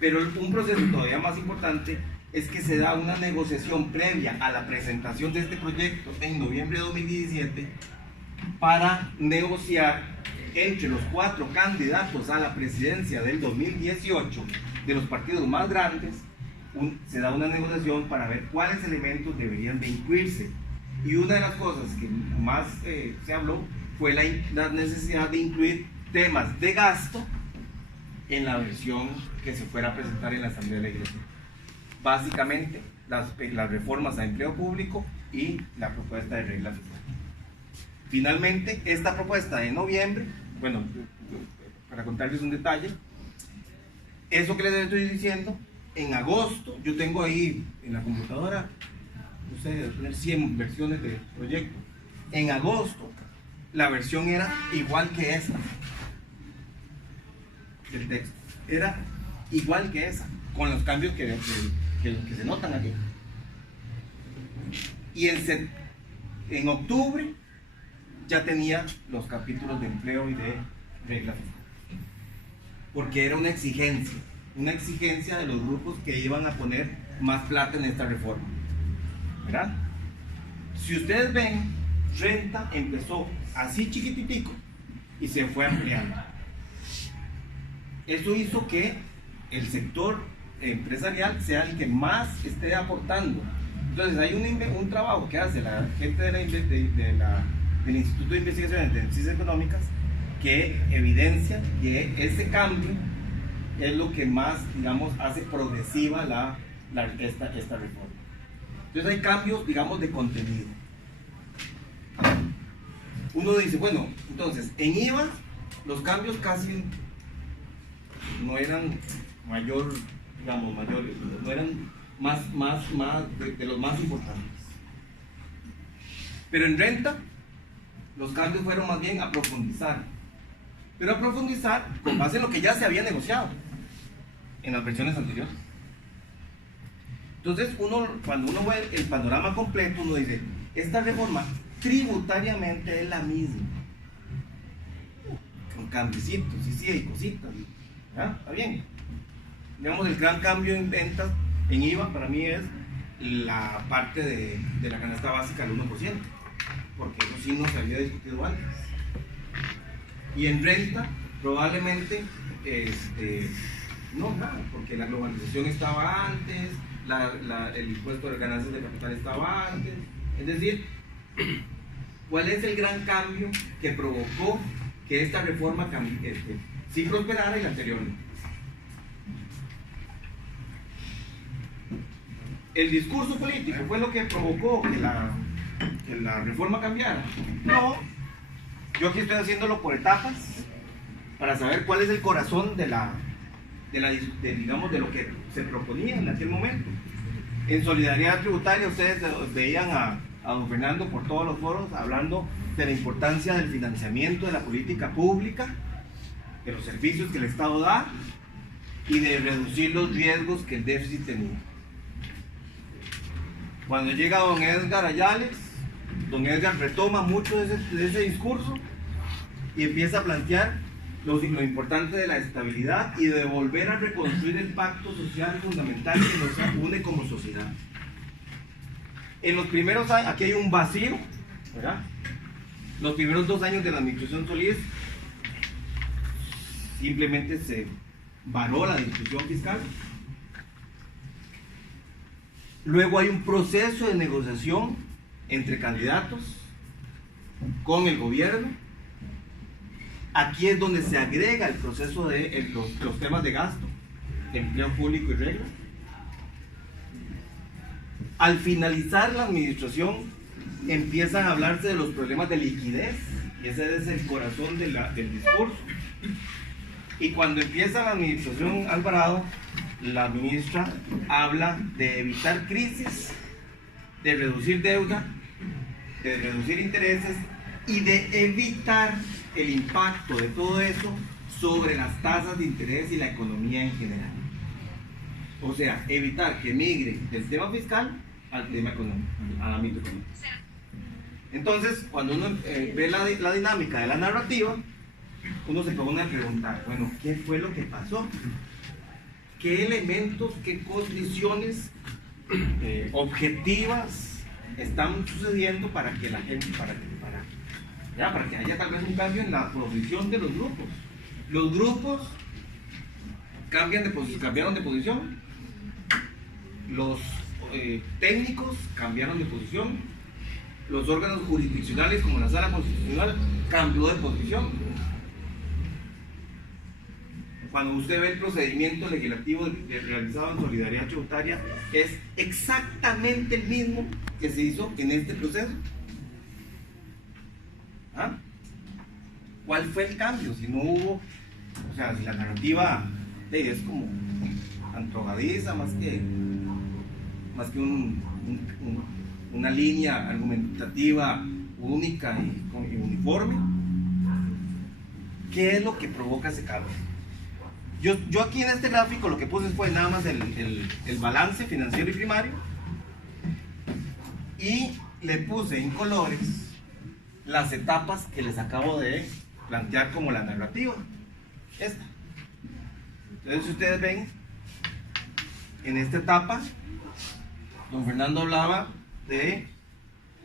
Pero un proceso todavía más importante es que se da una negociación previa a la presentación de este proyecto en noviembre de 2017 para negociar entre los 4 candidatos a la presidencia del 2018 de los partidos más grandes. Se da una negociación para ver cuáles elementos deberían de incluirse. Y una de las cosas que más se habló fue la necesidad de incluir temas de gasto en la versión que se fuera a presentar en la Asamblea de la Iglesia. Básicamente, las reformas a empleo público y la propuesta de regla fiscal. Finalmente, esta propuesta de noviembre, bueno, para contarles un detalle, eso que les estoy diciendo, en agosto, yo tengo ahí en la computadora, no sé, debo tener 100 versiones de proyecto. En agosto, la versión era igual que esa del texto. Era igual que esa, con los cambios que se notan aquí. Y en octubre ya tenía los capítulos de empleo y de reglas fiscales. Porque era una exigencia de los grupos que iban a poner más plata en esta reforma. ¿Verdad? Si ustedes ven, renta empezó así chiquititico y se fue ampliando. Eso hizo que el sector empresarial sea el que más esté aportando. Entonces hay un trabajo que hace la gente del Instituto de Investigaciones de Ciencias Económicas que evidencia que ese cambio es lo que más, digamos, hace progresiva esta reforma. Entonces hay cambios, digamos, de contenido. Uno dice, bueno, entonces en IVA los cambios casi no eran mayores, no eran más de los más importantes. Pero en renta los cambios fueron más bien a profundizar, pero a profundizar con base en lo que ya se había negociado en las versiones anteriores. Entonces cuando uno ve el panorama completo, uno dice, esta reforma tributariamente es la misma, con cambiecitos, sí, hay cositas, ¿ya? Está bien. Digamos, el gran cambio en ventas, en IVA, para mí es la parte de la canasta básica del 1%, porque eso sí no se había discutido antes. Y en renta, probablemente, no, nada, porque la globalización estaba antes, el impuesto de ganancias de capital estaba antes. Es decir, ¿cuál es el gran cambio que provocó que esta reforma sí prosperara y la anterior no? ¿El discurso político fue lo que provocó que la reforma cambiara? No. Yo aquí estoy haciéndolo por etapas para saber cuál es el corazón de lo que se proponía en aquel momento. En solidaridad tributaria ustedes veían a don Fernando por todos los foros hablando de la importancia del financiamiento de la política pública, de los servicios que el Estado da y de reducir los riesgos que el déficit tenía. Cuando llega don Edgar Ayales, don Edgar retoma mucho de ese discurso y empieza a plantear lo importante de la estabilidad y de volver a reconstruir el pacto social fundamental que nos une como sociedad. En los primeros años, aquí hay un vacío, ¿verdad? Los primeros 2 años de la administración Solís simplemente se varó la discusión fiscal. Luego hay un proceso de negociación entre candidatos con el gobierno. Aquí es donde se agrega el proceso de los temas de gasto, de empleo público y reglas. Al finalizar la administración empiezan a hablarse de los problemas de liquidez, y ese es el corazón del discurso. Y cuando empieza la administración Alvarado, la ministra habla de evitar crisis, de reducir deuda, de reducir intereses y de evitar el impacto de todo eso sobre las tasas de interés y la economía en general. O sea, evitar que migre del tema fiscal al tema económico, al ámbito económico. Entonces, cuando uno ve la dinámica de la narrativa, uno se pone a preguntar, bueno, ¿qué fue lo que pasó? ¿Qué elementos, qué condiciones objetivas están sucediendo para que la gente, para que haya tal vez un cambio en la posición de los grupos? Los grupos cambiaron de posición, los técnicos cambiaron de posición, los órganos jurisdiccionales como la Sala Constitucional cambió de posición. cuando usted ve el procedimiento legislativo realizado en solidaridad tributaria, es exactamente el mismo que se hizo en este proceso. ¿Ah? ¿Cuál fue el cambio? Si no hubo, o sea, si la narrativa es como antojadiza más que una línea argumentativa única y uniforme, ¿qué es lo que provoca ese cambio? Yo aquí en este gráfico lo que puse fue nada más el balance financiero y primario, y le puse en colores las etapas que les acabo de plantear como la narrativa. Esta. Entonces, si ustedes ven, en esta etapa, don Fernando hablaba de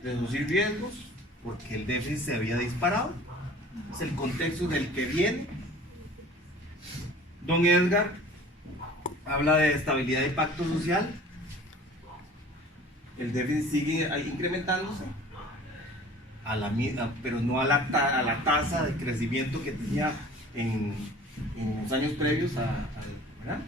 reducir riesgos porque el déficit se había disparado. Es el contexto del que viene. Don Edgar habla de estabilidad y pacto social. El déficit sigue incrementándose, pero no a la tasa de crecimiento que tenía en los años previos ¿verdad?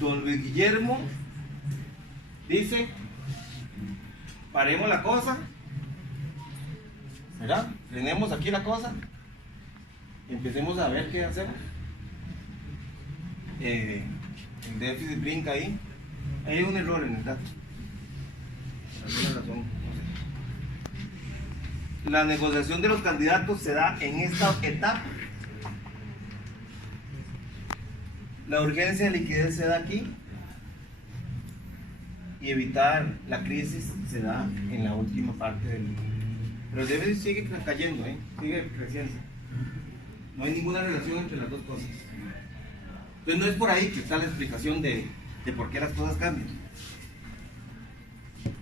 Don Luis Guillermo dice: paremos la cosa, ¿verdad? Frenemos aquí la cosa, empecemos a ver qué hacemos. El déficit brinca ahí. Hay un error en el dato. Por alguna razón, no sé. La negociación de los candidatos se da en esta etapa. La urgencia de liquidez se da aquí, y evitar la crisis se da en la última parte del... Pero el déficit sigue cayendo, sigue creciendo. No hay ninguna relación entre las dos cosas. Entonces no es por ahí que está la explicación de por qué las cosas cambian.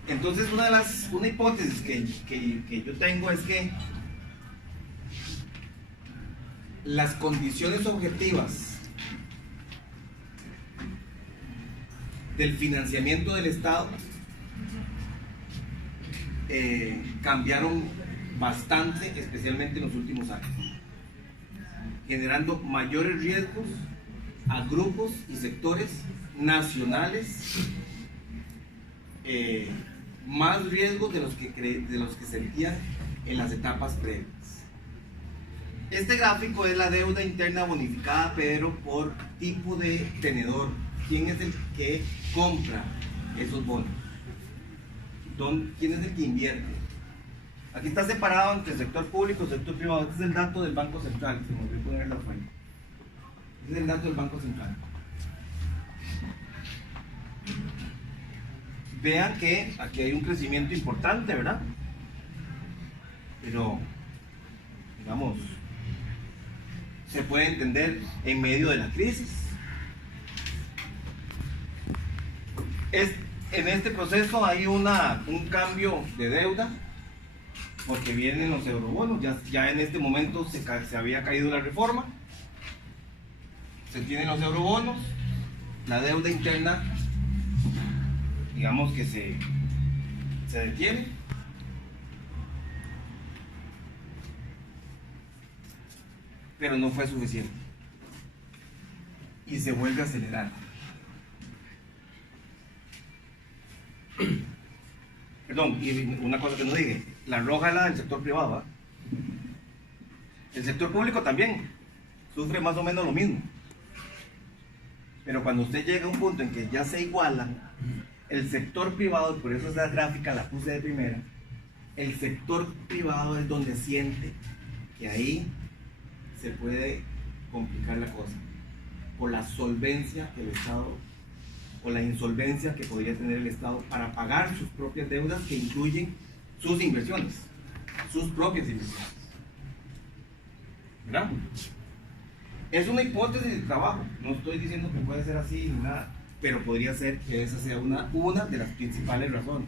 Entonces una hipótesis que yo tengo es que las condiciones objetivas del financiamiento del Estado cambiaron bastante, especialmente en los últimos años, generando mayores riesgos a grupos y sectores nacionales, más riesgos de los que sentían en las etapas previas. Este gráfico es la deuda interna bonificada, pero por tipo de tenedor. ¿Quién es el que compra esos bonos? ¿Quién es el que invierte? Aquí está separado entre sector público y sector privado. Este es el dato del Banco Central. Se me olvidó poner la fuente. Este es el dato del Banco Central. Vean que aquí hay un crecimiento importante, ¿verdad? Pero, digamos, se puede entender en medio de la crisis. En este proceso hay un cambio de deuda, porque vienen los eurobonos. Ya en este momento se había caído la reforma, se tienen los eurobonos, la deuda interna, digamos que se detiene, pero no fue suficiente y se vuelve a acelerar. Perdón, y una cosa que no dije, la roja es la del sector privado, ¿eh? El sector público también sufre más o menos lo mismo, pero cuando usted llega a un punto en que ya se igualan, el sector privado, por eso esa gráfica la puse de primera, el sector privado es donde siente que ahí se puede complicar la cosa, por la solvencia que el Estado, o la insolvencia que podría tener el Estado para pagar sus propias deudas, que incluyen sus inversiones, sus propias inversiones. ¿Verdad? Es una hipótesis de trabajo, no estoy diciendo que puede ser así ni nada, pero podría ser que esa sea una de las principales razones.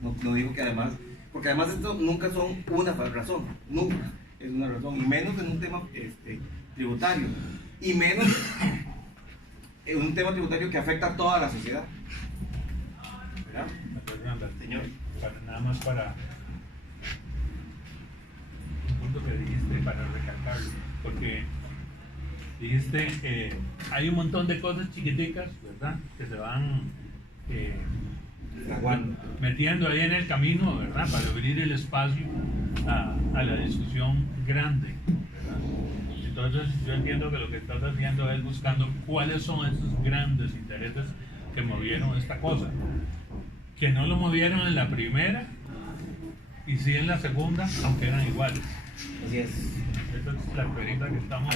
No digo que además, porque además esto nunca son una razón, nunca es una razón, y menos en un tema tributario, y menos en un tema tributario que afecta a toda la sociedad. ¿Verdad? Señor. nada más para un punto que dijiste, para recalcarlo, porque dijiste, hay un montón de cosas chiquiticas, ¿verdad? Que se van metiendo ahí en el camino, ¿verdad? Para abrir el espacio a la discusión grande, ¿verdad? Entonces yo entiendo que lo que estás haciendo es buscando cuáles son esos grandes intereses que movieron esta cosa, que no lo movieron en la primera y sí en la segunda, aunque eran iguales. Así es. Esa es la pregunta que estamos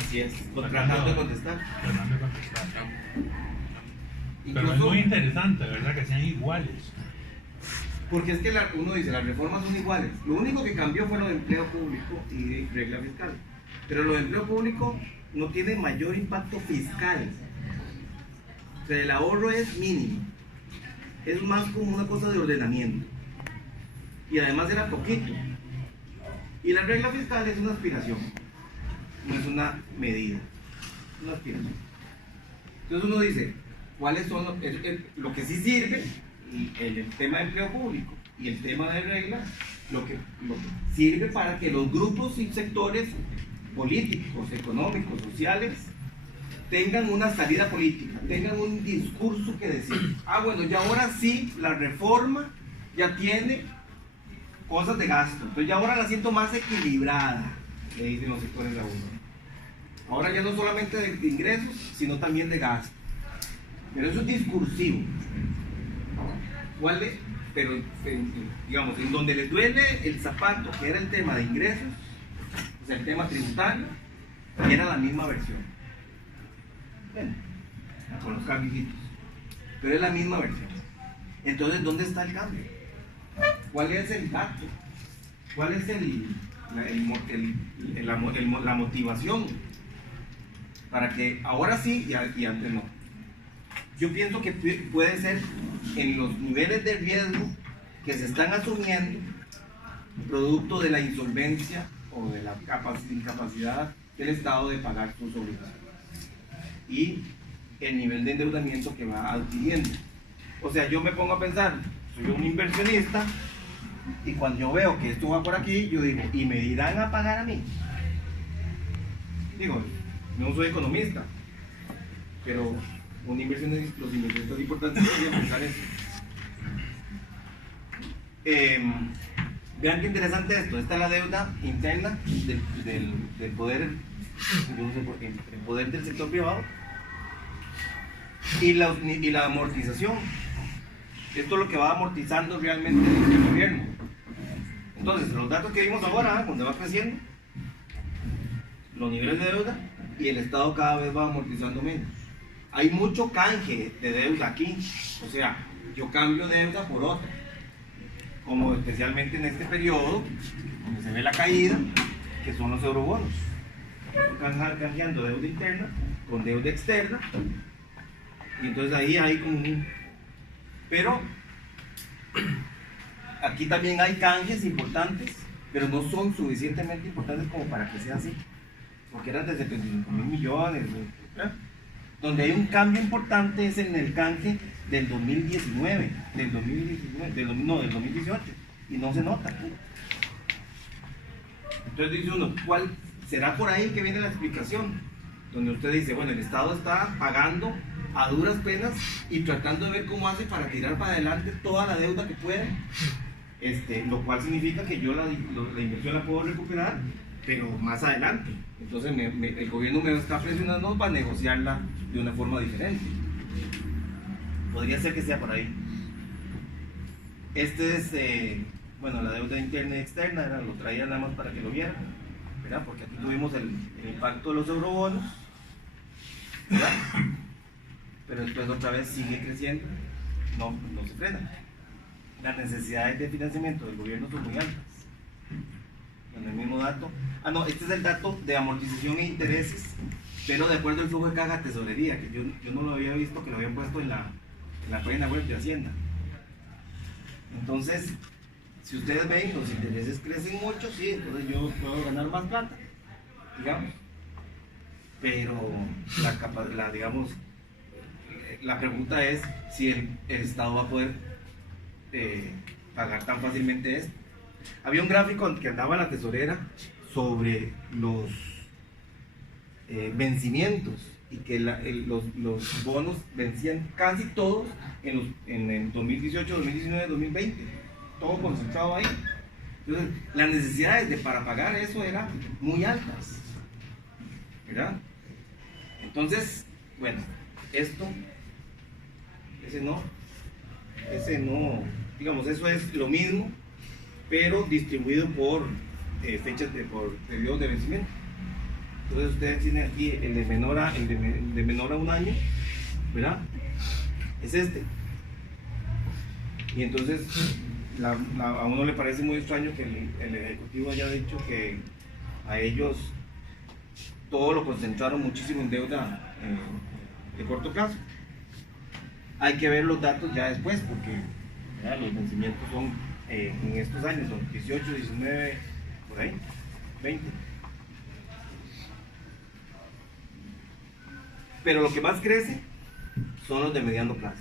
tratando de contestar. Pero es muy interesante, ¿verdad? Que sean iguales. Porque es que uno dice, las reformas son iguales. Lo único que cambió fue lo de empleo público y regla fiscal. Pero lo de empleo público no tiene mayor impacto fiscal. O sea, el ahorro es mínimo. Es más como una cosa de ordenamiento. Y además era poquito. Y la regla fiscal es una aspiración. No es una medida. Es una aspiración. Entonces uno dice, ¿cuáles son lo que sí sirve? El tema de empleo público y el tema de reglas, lo que sirve para que los grupos y sectores políticos, económicos, sociales tengan una salida política, tengan un discurso que decir, bueno, ya ahora sí la reforma ya tiene cosas de gasto, entonces ya ahora la siento más equilibrada, le dicen los sectores de uno. Ahora ya no solamente de ingresos, sino también de gasto. Pero eso es discursivo. Pero digamos, en donde le duele el zapato, que era el tema de ingresos, o sea, el tema tributario, y era la misma versión. Bueno, con los cambios, pero es la misma versión. Entonces, ¿dónde está el cambio? ¿Cuál es el dato? ¿Cuál es la motivación para que ahora sí y antes no? Yo pienso que puede ser en los niveles de riesgo que se están asumiendo producto de la insolvencia o de la incapacidad del Estado de pagar sus obligaciones y el nivel de endeudamiento que va adquiriendo. O sea, yo me pongo a pensar, soy un inversionista y cuando yo veo que esto va por aquí, yo digo, ¿y me irán a pagar a mí? Digo, no soy economista, pero los inversionistas importantes deberían pensar eso. Vean qué interesante esto. Esta es la deuda interna del poder, el poder del sector privado y la amortización. Esto es lo que va amortizando realmente el gobierno. Entonces, los datos que vimos ahora, donde va creciendo los niveles de deuda y el Estado cada vez va amortizando menos. Hay mucho canje de deuda aquí, o sea, yo cambio deuda por otra, como especialmente en este periodo, donde se ve la caída, que son los eurobonos. Están cambiando deuda interna con deuda externa, y entonces ahí hay como un... Pero aquí también hay canjes importantes, pero no son suficientemente importantes como para que sea así, porque eran de 75.000 millones, ¿verdad? Donde hay un cambio importante es en el canje del 2019, del 2018, y no se nota. Entonces dice uno, ¿cuál será por ahí que viene la explicación? Donde usted dice, bueno, el Estado está pagando a duras penas y tratando de ver cómo hace para tirar para adelante toda la deuda que puede, lo cual significa que yo la inversión la puedo recuperar, pero más adelante. Entonces el gobierno me está presionando para negociarla de una forma diferente. Podría ser que sea por ahí. Bueno, la deuda interna y externa, lo traía nada más para que lo vieran, ¿verdad? Porque aquí tuvimos el impacto de los eurobonos, ¿verdad? Pero después otra vez sigue creciendo, no se frena. Las necesidades de financiamiento del gobierno son muy altas. En el mismo dato, este es el dato de amortización e intereses, pero de acuerdo al flujo de caja tesorería, que yo no lo había visto, que lo habían puesto en la página web de Hacienda. Entonces, si ustedes ven, los intereses crecen mucho, sí, entonces yo puedo ganar más plata, digamos. Pero la pregunta es si el Estado va a poder pagar tan fácilmente esto. Había un gráfico que andaba en la tesorera sobre los vencimientos y que los bonos vencían casi todos en el 2018, 2019, 2020, todo concentrado ahí. Entonces, las necesidades para pagar eso eran muy altas, ¿verdad? Entonces, bueno, ese no, digamos, eso es lo mismo, pero distribuido por fechas, por periodos de vencimiento. Entonces ustedes tienen aquí el de menor a un año, ¿verdad? Es este. Y entonces a uno le parece muy extraño que el ejecutivo haya dicho que a ellos todo lo concentraron muchísimo en deuda de corto plazo. Hay que ver los datos ya después, porque ¿verdad? Los vencimientos son en estos años, son 18, 19, por ahí, 20. Pero lo que más crece son los de mediano plazo.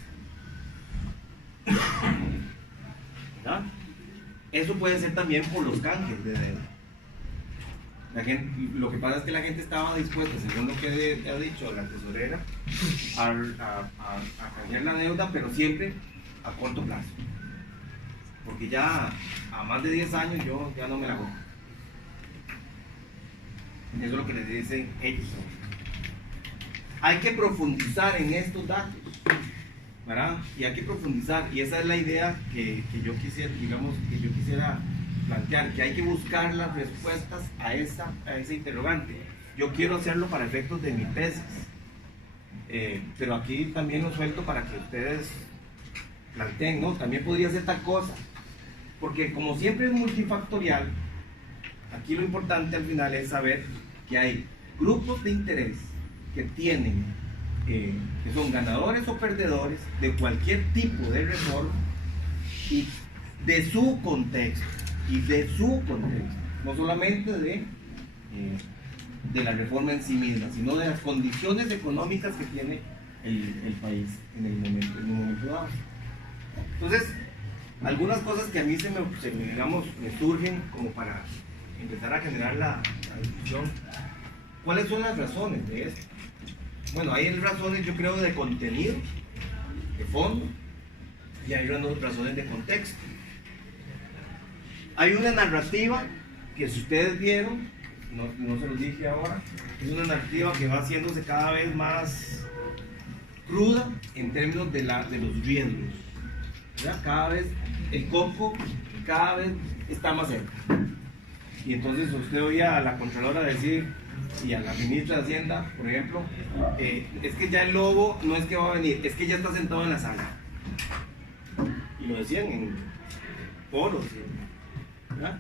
¿Verdad? Eso puede ser también por los canjes de deuda. Lo que pasa es que la gente estaba dispuesta, según lo que ha dicho la tesorera, a canjear la deuda, pero siempre a corto plazo. Porque ya a más de 10 años yo ya no me la hago. Eso es lo que les dicen ellos. Hay que profundizar en estos datos, ¿verdad? Y hay que profundizar, y esa es la idea que yo quisiera plantear, que hay que buscar las respuestas a ese interrogante. Yo quiero hacerlo para efectos de mi tesis, pero aquí también lo suelto para que ustedes planteen, ¿no? También podría ser tal cosa, porque como siempre es multifactorial, aquí lo importante al final es saber que hay grupos de interés que tienen, que son ganadores o perdedores de cualquier tipo de reforma y de su contexto, no solamente de la reforma en sí misma, sino de las condiciones económicas que tiene el país en un momento dado. Entonces, algunas cosas que a mí me surgen como para empezar a generar la discusión. ¿Cuáles son las razones de esto? Bueno, hay razones, yo creo, de contenido, de fondo, y hay razones de contexto. Hay una narrativa que, si ustedes vieron, no se los dije ahora, es una narrativa que va haciéndose cada vez más cruda en términos de los riesgos, ¿verdad? Cada vez el coco está más cerca. Y entonces usted oía a la Contralora decir, y a la ministra de Hacienda, por ejemplo, es que ya el lobo no es que va a venir, es que ya está sentado en la sala. Y lo decían en foros, ¿verdad?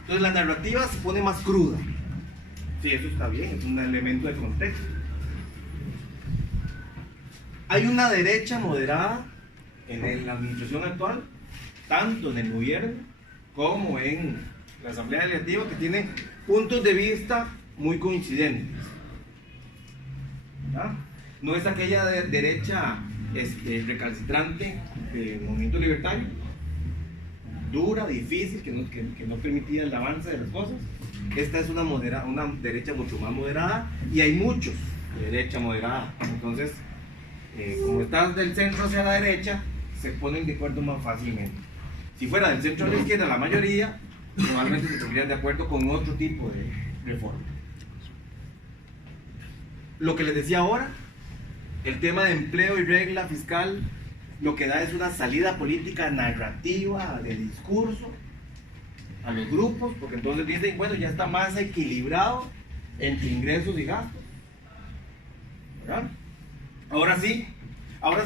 Entonces la narrativa se pone más cruda. Sí, eso está bien, es un elemento de contexto. Hay una derecha moderada en la administración actual, tanto en el gobierno como en la Asamblea Legislativa, que tiene puntos de vista muy coincidentes, ¿verdad? No es aquella derecha recalcitrante del movimiento libertario, dura, difícil, que no permitía el avance de las cosas. Esta es una derecha mucho más moderada, y hay muchos de derecha moderada. Entonces, como estás del centro hacia la derecha, se ponen de acuerdo más fácilmente. Si fuera del centro a la izquierda, la mayoría probablemente se pondrían de acuerdo con otro tipo de reforma. Lo que les decía ahora, el tema de empleo y regla fiscal, lo que da es una salida política narrativa, de discurso, a los grupos, porque entonces dicen, bueno, ya está más equilibrado entre ingresos y gastos, ¿verdad? Ahora sí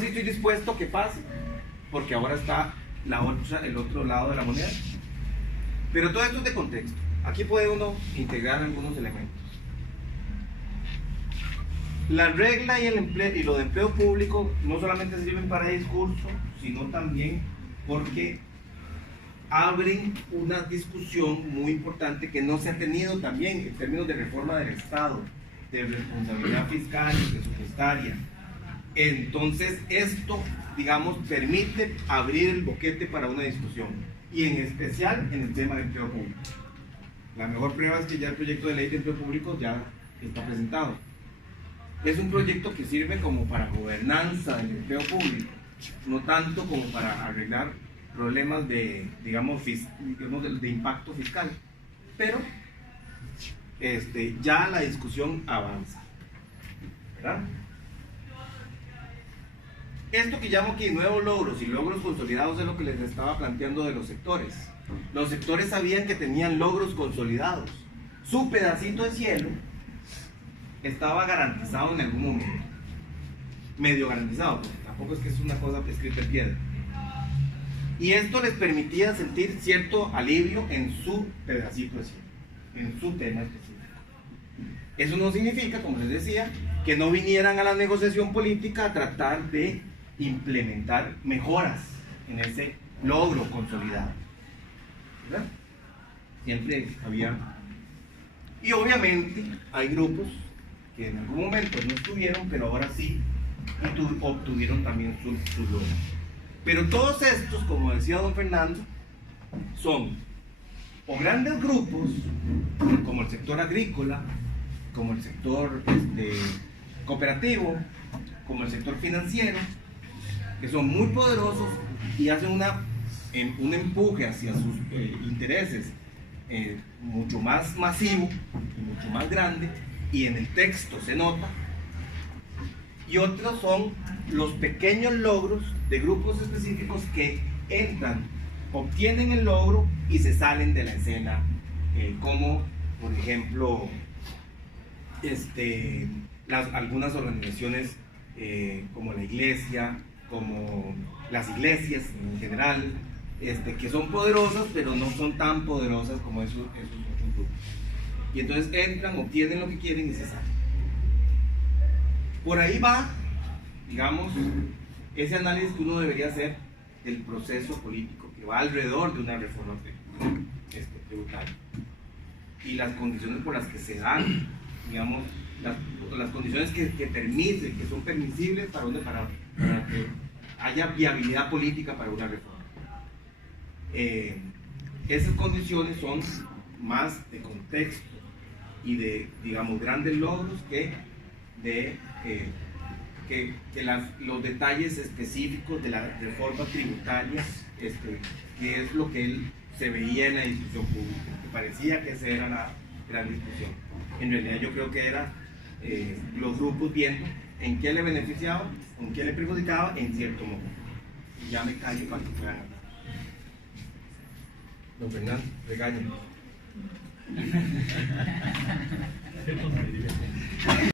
estoy dispuesto a que pase, porque ahora está el otro lado de la moneda. Pero todo esto es de contexto. Aquí puede uno integrar algunos elementos. La regla y lo de empleo público no solamente sirven para discurso, sino también porque abren una discusión muy importante que no se ha tenido también en términos de reforma del Estado, de responsabilidad fiscal y presupuestaria, Entonces esto, digamos, permite abrir el boquete para una discusión, y en especial en el tema del empleo público. La mejor prueba es que ya el proyecto de ley de empleo público ya está presentado. Es un proyecto que sirve como para gobernanza del empleo público, no tanto como para arreglar problemas de, digamos, de impacto fiscal. Pero ya la discusión avanza, ¿verdad? Esto que llamo aquí nuevos logros y logros consolidados es lo que les estaba planteando de los sectores. Los sectores sabían que tenían logros consolidados. Su pedacito de cielo estaba garantizado en algún momento. Medio garantizado, porque tampoco es que es una cosa escrita en piedra. Y esto les permitía sentir cierto alivio en su pedacito de cielo, en su tema específico. Eso no significa, como les decía, que no vinieran a la negociación política a tratar de implementar mejoras en ese logro consolidado, ¿verdad? Siempre había. Y obviamente hay grupos que en algún momento no estuvieron, pero ahora sí, y obtuvieron también sus logros. Pero todos estos, como decía don Fernando, son o grandes grupos, como el sector agrícola, como el sector cooperativo, como el sector financiero, que son muy poderosos y hacen un empuje hacia sus intereses mucho más masivo y mucho más grande, y en el texto se nota. Y otros son los pequeños logros de grupos específicos que entran, obtienen el logro y se salen de la escena, como por ejemplo algunas organizaciones como la iglesia, como las iglesias en general, que son poderosas pero no son tan poderosas como esos otros grupos. Y entonces entran, obtienen lo que quieren y se salen. Por ahí va, digamos, ese análisis que uno debería hacer del proceso político que va alrededor de una reforma tributaria y las condiciones por las que se dan, digamos, las condiciones que permiten, que son permisibles para que haya viabilidad política para una reforma. Esas condiciones son más de contexto y de, digamos, grandes logros que de los detalles específicos de la reforma tributaria, que es lo que él se veía en la discusión pública, que parecía que esa era la gran discusión. En realidad yo creo que era los grupos viendo en qué le beneficiaba, en qué le perjudicaba en cierto modo. Y ya me callo para que puedan hablar. Don Fernando, regáñenme.